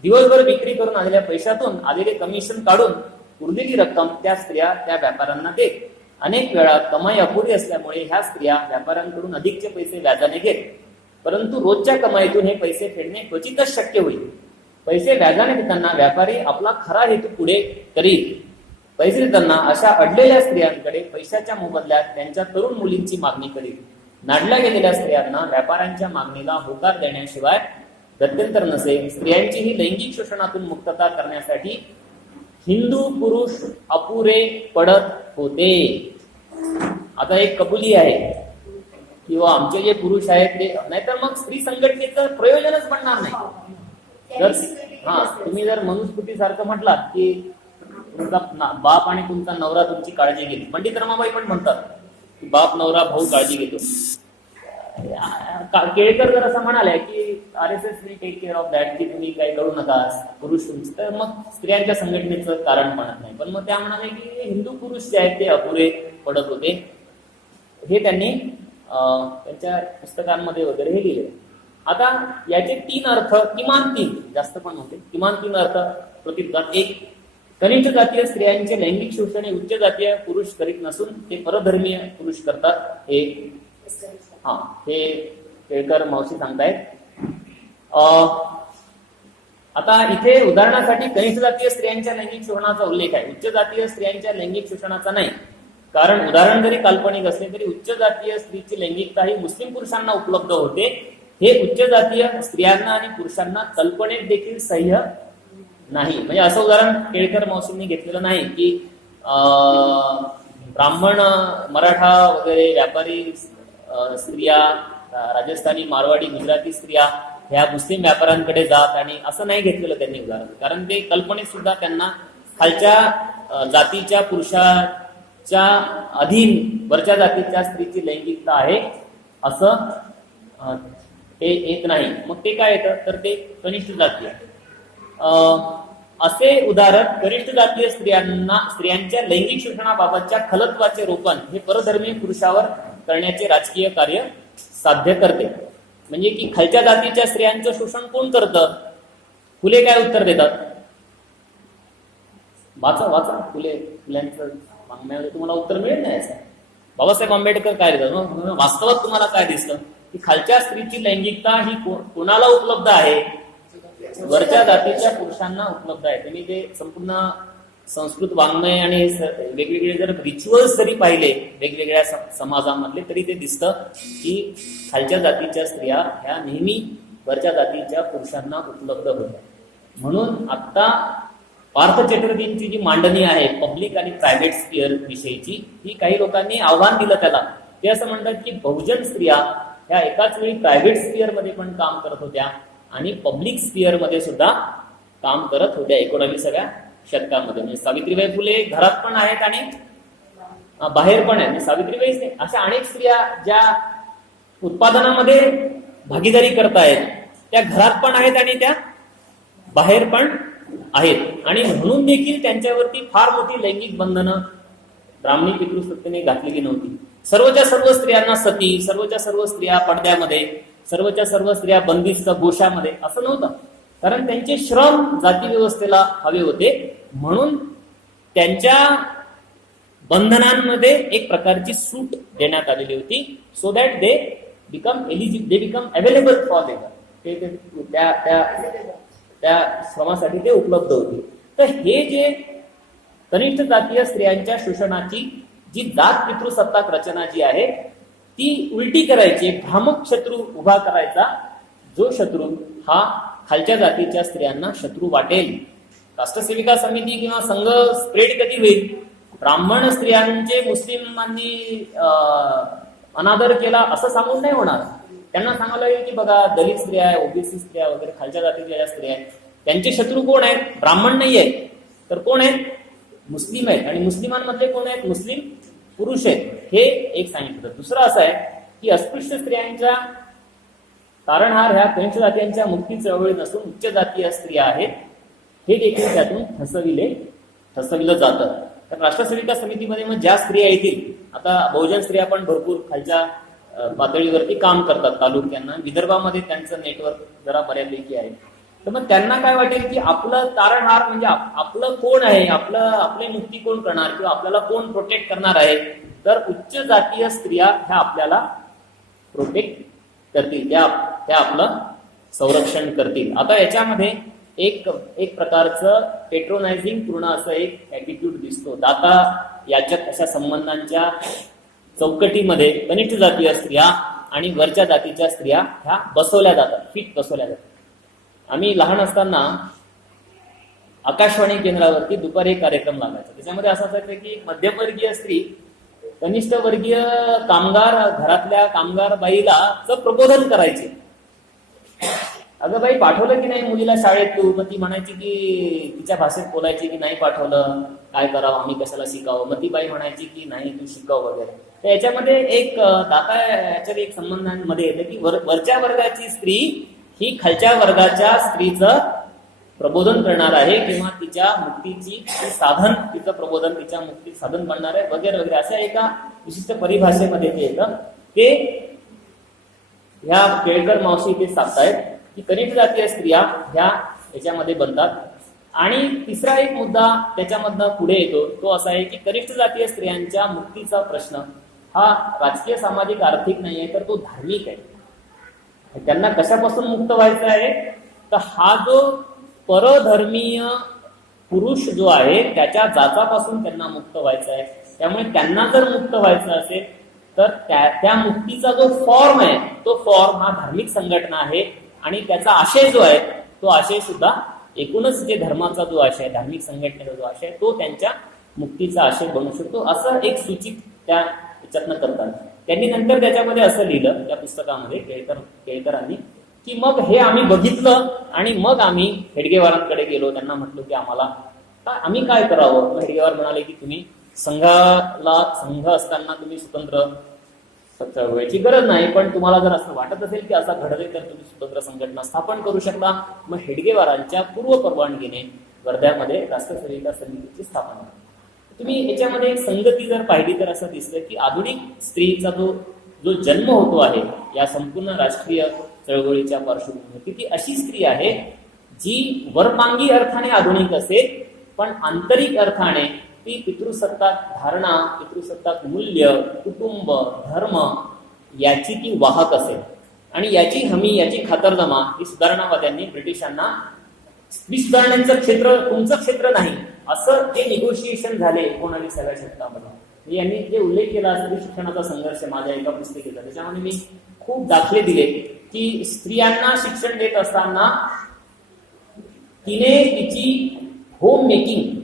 दिवसभर विक्री करून आलेल्या पैशातून आलेले कमिशन काढून उरलेली रक्कम त्या स्त्रिया त्या व्यापाऱ्यांना देत. अनेक वेळा कमाई अपुरी असल्यामुळे ह्या स्त्रिया व्यापाऱ्यांकडून अधिकचे पैसे व्याजाने घेत. परंतु रोजच्या कमाईतून हे पैसे फेडणे क्वचितच शक्य होईल. पैसे व्याजाने देताना व्यापारी आपला खरा हेतू पुढे करीत. पैसे देताना अशा अडलेल्या स्त्रियांकडे पैशाच्या मोबदल्यात त्यांच्या तरुण मुलींची मागणी करीत. नाडल्या गेलेल्या स्त्रियांना व्यापाऱ्यांच्या मागणीला होकार देण्याशिवाय गत्यंतर नसे. स्त्रियांची ही लैंगिक शोषणातून मुक्तता करण्यासाठी हिंदू पुरुष अपुरे पडत होते. आता एक कबुली आहे किंवा आमचे जे पुरुष आहेत ते, नाहीतर मग स्त्री संघटनेचं प्रयोजनच बनणार नाही. जर तुम्ही जर मनुस्मृतीसारखं म्हटलात की तुमचा बाप आणि तुमचा नवरा तुमची काळजी घेतो, पंडित रमाबाई पण म्हणतात की बाप नवरा भाऊ काळजी घेतो. केळकर जर असं म्हणाले की RSS will take care of that, की तुम्ही काही करू नका पुरुष तुमचं, तर मग स्त्रियांच्या संघटनेचं कारण म्हणत नाही. पण मग त्या म्हणाले की हिंदू पुरुष जे आहेत ते अपुरे पडत होते. हे त्यांनी त्यांच्या पुस्तकांमध्ये वगैरे हे लिहिले. आता याचे 3 अर्थ, किमान 3, जास्त पण होते, किमान 3 अर्थ प्रतिपादन. एक, कनिष्ठ जातीय स्त्रियांचे लैंगिक शोषण हे उच्च जातीय पुरुष करीत नसून ते परधर्मीय पुरुष करतात. हे केळकर मावशी सांगतायत. आता इथे उदाहरणासाठी कनिष्ठ जातीय स्त्रियांच्या लैंगिक शोषणाचा उल्लेख आहे, उच्च जातीय स्त्रियांच्या लैंगिक शोषणाचा नाही. कारण उदाहरण जरी काल्पनिक असले तरी उच्च जातीय स्त्रीची लैंगिकता ही मुस्लिम पुरुषांना उपलब्ध होते. हे उच्च जातीय स्त्रियांना आणि पुरुषांना कल्पनेत देखील सह्य नाही. म्हणजे असं उदाहरण केळकर मावशींनी घेतलेलं नाही की ब्राह्मण, मराठा वगैरे व्यापारी स्त्रिया, राजस्थानी, मारवाडी, गुजराती स्त्रिया ह्या मुस्लिम व्यापाऱ्यांकडे जात, आणि असं नाही घेतलेलं त्यांनी उदाहरण. कारण ते कल्पनेत सुद्धा त्यांना खालच्या जातीच्या पुरुषाच्या अधीन वरच्या जातीच्या स्त्रीची लैंगिकता आहे असं ते येत नाही. मग ते काय येतं तर ते कनिष्ठ जातीय. असे उदाहरण कनिष्ठ जातीय स्त्रियांच्या लैंगिक शोषणाबाबतच्या खलत्वाचे रोपण हे परधर्मीय पुरुषावर करण्याचे राजकीय कार्य साध्य करते. म्हणजे की खालच्या जातीच्या स्त्रियांचं शोषण कोण करतं? फुले काय उत्तर देतात? वाचा फुल्यांचं मागण्यामध्ये तुम्हाला उत्तर मिळेल नाही. बाबासाहेब आंबेडकर काय देतात? वास्तवात तुम्हाला काय दिसतं की खालच्या स्त्रीची लैंगिकता ही कोणाला उपलब्ध आहे? वरच्या जातीच्या पुरुषांना उपलब्ध आहे. तुम्ही ते संपूर्ण संस्कृत वाङ्मय आणि वेगवेगळे जर रिच्युअल्स जरी पाहिले वेगवेगळ्या समाजामधले, तरी ते दिसतं की खालच्या जातीच्या स्त्रिया ह्या नेहमी वरच्या जातीच्या पुरुषांना उपलब्ध होत्या. म्हणून आता पार्थ चटर्जींची जी मांडणी आहे पब्लिक आणि प्रायव्हेट स्पिअर विषयीची, ही काही लोकांनी आव्हान दिलं त्याला. ते असं म्हणतात की बहुजन स्त्रिया ह्या एकाच वेळी प्रायव्हेट स्पिअर मध्ये पण काम करत होत्या आणि पब्लिक स्पिअर मध्ये सुद्धा काम करत होत्या 19व्या शतकामध्ये. म्हणजे सावित्रीबाई फुले घरात पण आहेत आणि बाहेर पण आहेत. सावित्रीबाईच नाही, अशा अनेक स्त्रिया ज्या उत्पादनामध्ये भागीदारी करतायत त्या घरात पण आहेत आणि त्या बाहेर पण आहेत. आणि म्हणून देखील त्यांच्यावरती फार मोठी लैंगिक बंधनं ब्राह्मणी पितृसत्तेने घातलेली नव्हती. सर्वच्या सर्व स्त्रियांना सती, सर्वच्या सर्व स्त्रिया पडद्यामध्ये, सर्वच्या सर्व स्त्रिया बंदिस्त गोशामध्ये असं नव्हतं. कारण त्यांचे श्रम जाती व्यवस्थेला हवे होते. म्हणून त्यांच्या बंधनांमध्ये एक प्रकारची सूट देण्यात आलेली होती. So that they become available for labour. त्या श्रमासाठी ते उपलब्ध होते. तर हे जे कनिष्ठ जातीय स्त्रियांच्या शोषणाची जी जात पितृसत्ताक रचना जी आहे ती उलटी करायची, भ्रामक शत्रू उभा करायचा. जो शत्रू हा खालच्या जातीच्या स्त्रियांना शत्रू वाटेल. राष्ट्रसेविका समिती किंवा संघ स्प्रेड कधी होईल? ब्राह्मण स्त्रियांचे मुस्लिमांनी अनादर केला असं सांगून नाही होणार. त्यांना सांगायला लागेल की बघा दलित स्त्रिया आहे, ओबीसी स्त्रिया वगैरे खालच्या जातीच्या ज्या स्त्रिया आहेत त्यांचे शत्रू कोण आहेत? ब्राह्मण नाही आहेत तर कोण आहेत? मुस्लिम आहेत. आणि मुस्लिमांमधले कोण आहेत? मुस्लिम पुरुष आहेत. हे एक सांगितलं. दुसरं असं आहे की अस्पृश्य स्त्रियांच्या तारणहार ह्या कनिष्ठ जातीयांच्या मुक्ती चळवळी नसून उच्च जातीय स्त्रिया आहेत हे देखील त्यातून ठसविलं जातं. तर राष्ट्रसेविका समितीमध्ये मग ज्या स्त्रिया येतील, आता बहुजन स्त्रिया पण भरपूर खालच्या पातळीवरती काम करतात तालुक्यांना. विदर्भामध्ये त्यांचं नेटवर्क जरा बऱ्यापैकी आहे. तर मग त्यांना काय वाटेल की आपलं तारणहार म्हणजे आपलं कोण आहे, आपली मुक्ती कोण करणार किंवा आपल्याला कोण प्रोटेक्ट करणार आहे? तर उच्च जातीय स्त्रिया ह्या आपल्याला प्रोटेक्ट करतील, त्या आपलं संरक्षण करतील. आता याच्यामध्ये एक प्रकारचं पेट्रोनायझिंग पूर्ण असं एक ऍटिट्यूड दिसतो. दाता याच्यात अशा संबंधांच्या चौकटीमध्ये कनिष्ठ जातीय स्त्रिया आणि वरच्या जातीच्या स्त्रिया ह्या बसवल्या जातात, फिट बसवल्या जातात. आम्ही लहान असताना आकाशवाणी केंद्रावरती दुपारी एक कार्यक्रम लागायचा. त्याच्यामध्ये असं असायचं की मध्यमवर्गीय स्त्री कनिष्ठ वर्गीय कामगार घरातल्या कामगार बाईला प्रबोधन करायचे. अगं बाई, पाठवलं की नाही मुलीला शाळेत तू? मग ती म्हणायची की तिच्या भाषेत बोलायची की नाही पाठवलं, काय करावं, आम्ही कशाला शिकावं. मग ती बाई म्हणायची की नाही तू शिकाव वगैरे. तर याच्यामध्ये एक दाता याच्यात एक संबंधांमध्ये येतं की वरच्या वर्गाची स्त्री ही खालच्या वर्गाच्या स्त्रीचं प्रबोधन करणार आहे किंवा तिच्या मुक्तीची साधन, तिचं प्रबोधन तिच्या मुक्ती साधन बनणार आहे वगैरे वगैरे, अशा एका विशिष्ट परिभाषेमध्ये ते येतं. ते ह्या केळकर मावशी ते सांगतायत की कनिष्ठ जातीय स्त्रिया ह्या याच्यामध्ये बनतात. आणि तिसरा एक मुद्दा त्याच्यामधनं पुढे येतो तो असा आहे की कनिष्ठ जातीय स्त्रियांच्या मुक्तीचा प्रश्न हा राजकीय, सामाजिक, आर्थिक नाही आहे, तर तो धार्मिक आहे. त्यांना कशापासून मुक्त व्हायचा आहे? तर हा जो परधर्मीय पुरुष जो आहे त्याच्या जाचापासून त्यांना मुक्त व्हायचा आहे. त्यामुळे त्यांना जर मुक्त व्हायचं असेल तर त्या मुक्तीचा जो फॉर्म आहे तो फॉर्म हा धार्मिक संघटना आहे. आणि त्याचा आशय जो आहे तो आशय सुद्धा एकूणच जे धर्माचा जो आशय आहे, धार्मिक संघटनेचा जो आशय तो त्यांच्या मुक्तीचा आशय बनू शकतो, असं एक सूचित त्या याच्यातनं करतात. त्यांनी नंतर त्याच्यामध्ये असं लिहिलं त्या पुस्तकामध्ये केळकरांनी की मग हे आम्ही बघितलं आणि मग आम्ही हेडगेवारांकडे गेलो. त्यांना म्हटलं की आम्ही काय करावं. मग हेडगेवार म्हणाले की तुम्ही संघ असताना तुम्ही स्वतंत्र चळवळीची गरज नाही, पण तुम्हाला जर असं वाटत असेल की असं घडले तर तुम्ही स्वतंत्र संघटना स्थापन करू शकता. मग हेडगेवारांच्या पूर्व परवानगीने वर्ध्यामध्ये राष्ट्रसेविका समितीची स्थापना. तुम्ही याच्यामध्ये एक संगती जर पाहिली तर असं दिसतं की आधुनिक स्त्रीचा जो जन्म होतो आहे या संपूर्ण राष्ट्रीय चळवळीच्या पार्श्वभूमीवर, ती अशी स्त्री आहे जी वरपांगी अर्थाने आधुनिक असेल पण आंतरिक अर्थाने ती पितृसत्ताक धारणा, पितृसत्ताक मूल्य, कुटुंब, धर्म याची ती वाहक असेल. आणि याची हमी, याची खातरजमा ही सुधारणावाद्यांनी ब्रिटिशांना, सुधारणांचं क्षेत्र तुमचं क्षेत्र नाही असं ते निगोशिएशन झाले 19व्या शतकामध्ये. यांनी जे उल्लेख केला स्त्री शिक्षणाचा संघर्ष माझ्या एका पुस्तिकेचा, त्याच्यामध्ये मी खूप दाखले दिले की स्त्रियांना शिक्षण देत असताना तिने तिची होम मेकिंग,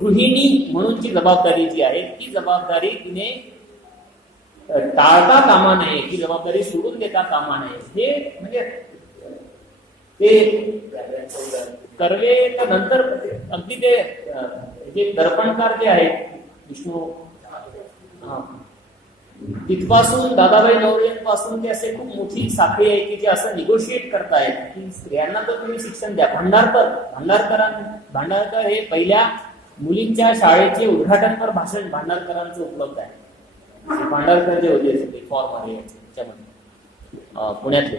गृहिणी म्हणूनची जबाबदारी जी आहे ती जबाबदारी तिने टाळता कामा नये, ती जबाबदारी सोडून देता कामा नये. हे म्हणजे ते कर्वे तर नंतर अगदी ते दर्पणकार जे आहेत विष्णू तिथपासून दादाबाई नवरेंपासून ते असे खूप मोठी साखळी आहे की जे असं निगोशिएट करतायत की स्त्रियांना तर तुम्ही शिक्षण द्या. भांडारकर हे पहिल्या मुलींच्या शाळेचे उद्घाटनपर भाषण भांडारकरांचं उपलब्ध आहे. भांडारकर जे होते फॉर्म याच्यामध्ये पुण्यातले,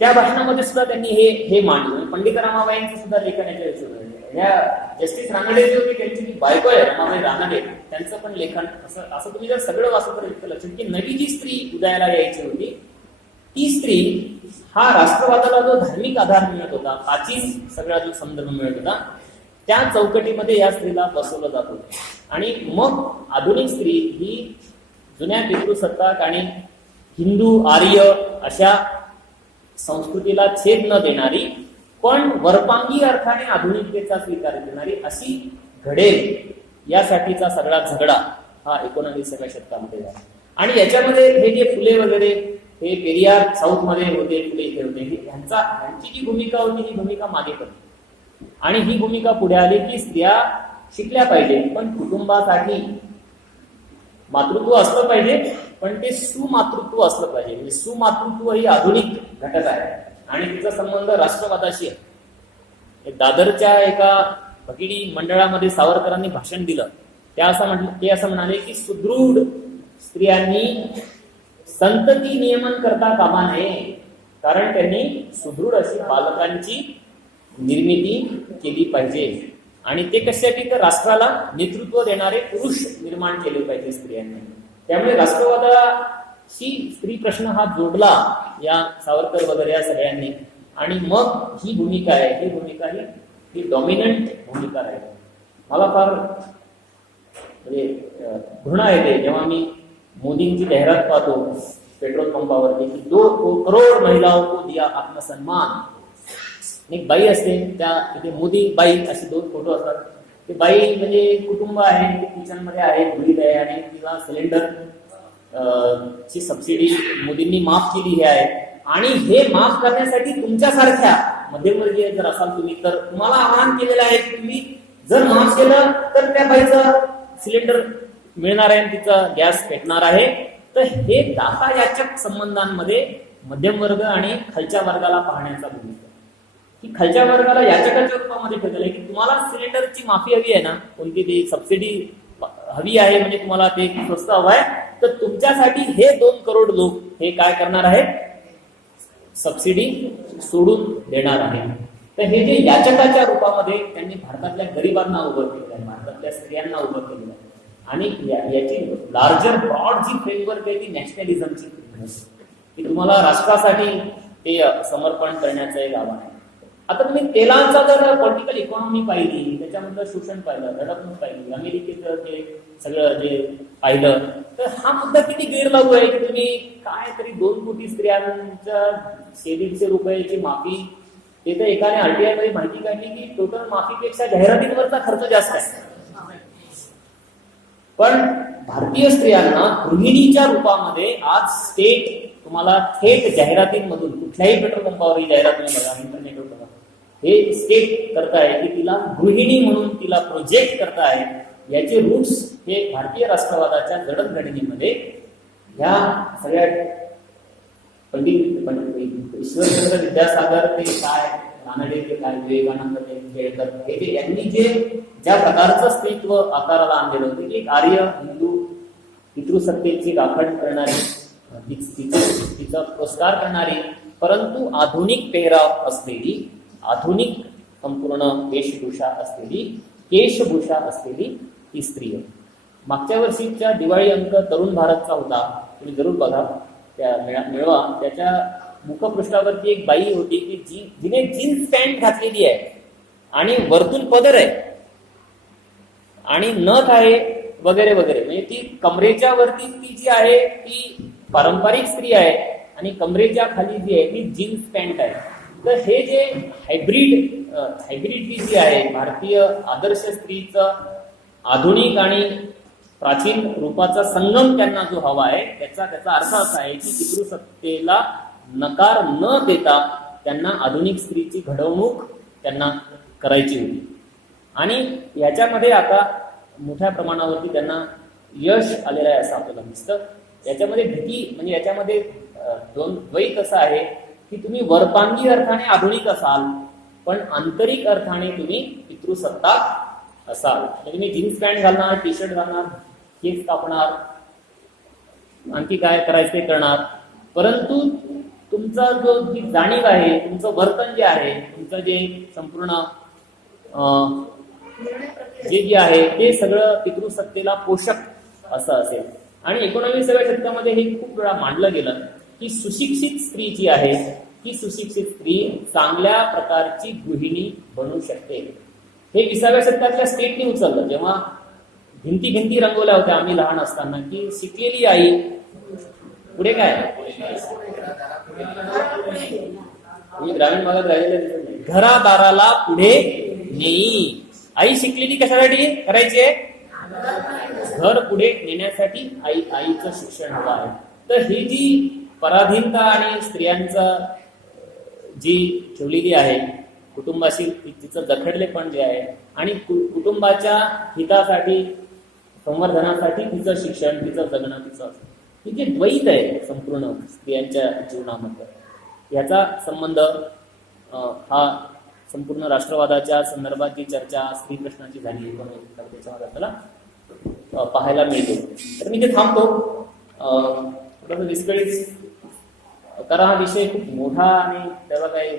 त्या भाषणामध्ये सुद्धा त्यांनी हे मांडलं. पंडित रमाबाईंचं सुद्धा लेखन याच्या विषयी, या जस्टिस रानडे जे होते त्यांची जी बायको आहे रमाबाई रानडे, त्यांचं पण लेखन असं तुम्ही जर सगळं वाचलं तर इतकं लक्षात की नवी जी स्त्री उदयाला यायची होती ती स्त्री हा राष्ट्रवादाला जो धार्मिक आधार मिळत होता, प्राचीन सगळा जो संदर्भ मिळत होता, त्या चौकटीमध्ये या स्त्रीला बसवलं जात होतं. आणि मग आधुनिक स्त्री ही जुन्या पितृसत्ताक आणि हिंदू आर्य अशा संस्कृतीला छेद न देणारी पण वरपांगी अर्थाने आधुनिकतेचा स्वीकार करणारी अशी घडेल यासाठीचा सगळा झगडा हा 19व्या शतकामध्ये झाला. आणि याच्यामध्ये हे जे फुले वगैरे हे पेरियार साऊथ मध्ये होते, फुले इथे होते, ह्यांची जी भूमिका होती ही भूमिका मागे पडली. आणि ही भूमिका पुढे आली की स्त्रिया शिकल्या पाहिजे पण कुटुंबासाठी मातृत्व असलं पाहिजे पण ते सुमातृत्व असलं पाहिजे. म्हणजे सुमातृत्व ही आधुनिक घटक आहे आणि तिचा संबंध राष्ट्रवादाशी आहे. दादरच्या एका भगिनी मंडळामध्ये सावरकरांनी भाषण दिलं. ते असं म्हणाले की सुदृढ स्त्रियांनी संतती नियमन करता कामा नये, कारण त्यांनी सुदृढ अशी बालकांची निर्मिती केली पाहिजे. आणि ते कशासाठी तर राष्ट्राला नेतृत्व देणारे पुरुष निर्माण केले पाहिजे स्त्रियांनी. त्यामुळे राष्ट्रवादाशी स्त्री प्रश्न हा जोडला या सावरकर वगैरे या सगळ्यांनी. आणि मग ही भूमिका आहे, ही भूमिका ही डॉमिनंट भूमिका आहे. मला फार म्हणजे घृणा येते जेव्हा मी मोदींची जाहिरात पाहतो पेट्रोल पंपावरती की 2 करोड महिलाओं को दिया आत्मसन्मान. एक बाई असते, त्या तिथे मोदी बाई असे 2 फोटो असतात. ते बाई म्हणजे कुटुंब आहे, ते किचन मध्ये आहे, धुळीत आहे आणि तिला सिलेंडर ची सबसिडी मोदींनी माफ केली आहे. आणि हे माफ करण्यासाठी तुमच्यासारख्या मध्यमवर्गीय जर असाल तुम्ही, तर तुम्हाला आवाहन केलेलं आहे की तुम्ही जर माफ केलं तर त्या बाईचं सिलेंडर मिळणार आहे, तिचा गॅस पेटणार आहे. तर हे दाता याचक संबंधांमध्ये मध्यम वर्ग आणि खालच्या वर्गाला पाहण्याचा भूमिका, की खालच्या वर्गाला याचकाच्या रूपामध्ये ठेवलेलं आहे की तुम्हाला सिलेंडरची माफी हवी आहे ना, कोणती ती सबसिडी हवी आहे, म्हणजे तुम्हाला ते स्वस्त हवं आहे, तर तुमच्यासाठी हे 2 करोड लोक हे काय करणार आहेत, सबसिडी सोडून देणार आहे. तर हे जे याचकाच्या रूपामध्ये त्यांनी भारतातल्या गरिबांना उभं केलं आहे, भारतातल्या स्त्रियांना उभं केलेलं आहे. आणि याची लार्जर ब्रॉड जी फ्रेमवर्क आहे ती नॅशनलिझमची, की तुम्हाला राष्ट्रासाठी ते समर्पण करण्याचं एक आव्हान आहे. आता तुम्ही तेलांचा जर पॉलिटिकल इकॉनॉमी पाहिली, त्याच्यामधलं शोषण पाहिलं, धडकणूक पाहिली, अमेरिकेचं जे सगळं जे पाहिलं, तर हा मुद्दा किती गैरलागू आहे की तुम्ही काय तरी 2 कोटी स्त्रियांच्या 150 रुपयाची माफी, ते तर एकाने आरटीआय मध्ये माहिती काढली की टोटल माफीपेक्षा जाहिरातींवरचा खर्च जास्त आहे. पण भारतीय स्त्रियांना गृहिणीच्या रूपामध्ये आज स्टेट तुम्हाला थेट जाहिरातींमधून, कुठल्याही पेट्रोल पंपावरही जाहिरात नाही बघा, इंटरनेटवर बघा, हे स्टेट करताय की तिला गृहिणी म्हणून तिला प्रोजेक्ट करताय. याचे रूट्स हे भारतीय राष्ट्रवादाच्या जडणघडणीमध्ये ह्या सगळ्या पंडित ईश्वरचंद्र विद्यासागर ते काय, रानडे ते काय, विवेकानंद ते केळकर, हे जे यांनी जे ज्या प्रकारचं स्त्रीत्व आकाराला आणलेलं होतं, एक आर्य हिंदू पितृसत्तेची राखण करणारी, तिचा पुरस्कार करणारी, परंतु आधुनिक पेहराव असलेली, आधुनिक संपूर्ण वेशभूषा असलेली, केशभूषा असलेली ही स्त्री आहे. मागच्या वर्षीच्या दिवाळी अंक तरुण भारतचा होता, तुम्ही जरूर बघा, त्या मिळवा. त्याच्या मुखपृष्ठावरती एक बाई होती की जिने जीन्स पॅन्ट घातलेली आहे आणि वरतून पदर आहे आणि नथ आहे वगैरे वगैरे, म्हणजे ती कमरेच्या वरती ती जी आहे ती पारंपरिक स्त्री आहे आणि कमरेच्या खाली जी आहे ती जीन्स पॅन्ट आहे. तर हे जे हायब्रिड जी आहे, भारतीय आदर्श स्त्रीचं आधुनिक आणि प्राचीन रूपाचा संगम त्यांना जो हवा आहे, त्याचा अर्थ असा आहे की पितृसत्तेला नकार न देता त्यांना आधुनिक स्त्रीची घडवणूक त्यांना करायची होती. आणि याच्यामध्ये आता मोठ्या प्रमाणावरती त्यांना यश आलेलं आहे असं आपल्याला दिसतं. याच्यामध्ये भीती म्हणजे याच्यामध्ये द्वैत असं आहे की तुम्ही वरपांगी अर्थाने आधुनिक असाल, पण आंतरिक अर्थाने तुम्ही पितृसत्ता असाल. म्हणजे तुम्ही जीन्स पॅन्ट घालणार, टी शर्ट घालणार, केस कापणार, आणखी काय करायचं ते करणार, परंतु तुमचा जो जी जाणीव आहे, तुमचं वर्तन जे आहे, तुमचं जे संपूर्ण जे आहे ते सगळं पितृसत्तेला पोषक असं असेल. आणि 19व्या शतकामध्ये हे खूप वेळा मांडलं गेलं की सुशिक्षित स्त्री जी आहे, ती सुशिक्षित स्त्री चांगल्या प्रकारची गृहिणी बनू शकते. हे 20व्या शतकातल्या स्टेटने उचललं. जेव्हा भिंती रंगवल्या होत्या आम्ही लहान असताना, की शिकलेली आई पुढे काय, ग्रामीण भागात राहिलेलं दिसत नाही, घरादाराला पुढे नेई. आई शिकलेली कशासाठी करायची आहे, घर पुढे नेण्यासाठी आईचं शिक्षण हवं आहे. तर ही जी पराधीनता आणि स्त्रियांचा जी ठेवलेली आहे कुटुंबाशी, तिचं जखडलेपण जे आहे, आणि कुटुंबाच्या हितासाठी संवर्धनासाठी तिचं शिक्षण, तिचं जगणं, तिचं ही जे द्वैत आहे संपूर्ण स्त्रियांच्या जीवनामध्ये, याचा संबंध हा संपूर्ण राष्ट्रवादाच्या संदर्भात जी चर्चा स्त्री प्रश्नाची झाली त्याच्यामध्ये आपल्याला पाहायला मिळते. तर मी ते थांबतो. थोडंसं विस्कळीत, कारण हा विषय खूप मोठा आणि त्याला काही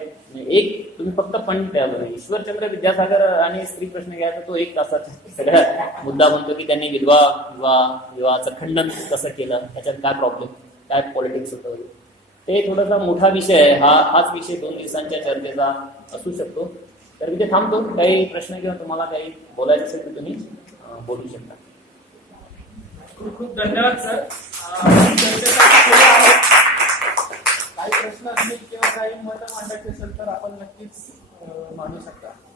एक तुम्ही फक्त त्यावर ईश्वरचंद्र विद्यासागर आणि स्त्री प्रश्न घ्यायचा तो 1 तासाचा सगळा मुद्दा बनतो की त्यांनी विवाहाचं खंडन कसं केलं, त्याच्यात काय प्रॉब्लेम, काय पॉलिटिक्स होतं, ते थोडासा मोठा विषय आहे. हाच विषय 2 दिवसांच्या चर्चेचा असू शकतो. तर मी ते थांबतो. काही प्रश्न किंवा तुम्हाला काही बोलायचं असेल तर तुम्ही बोलू शकता. खूप खूप धन्यवाद सर. काही प्रश्न असतील किंवा काही मतं मांडायचे असेल तर आपण नक्कीच मानू शकता.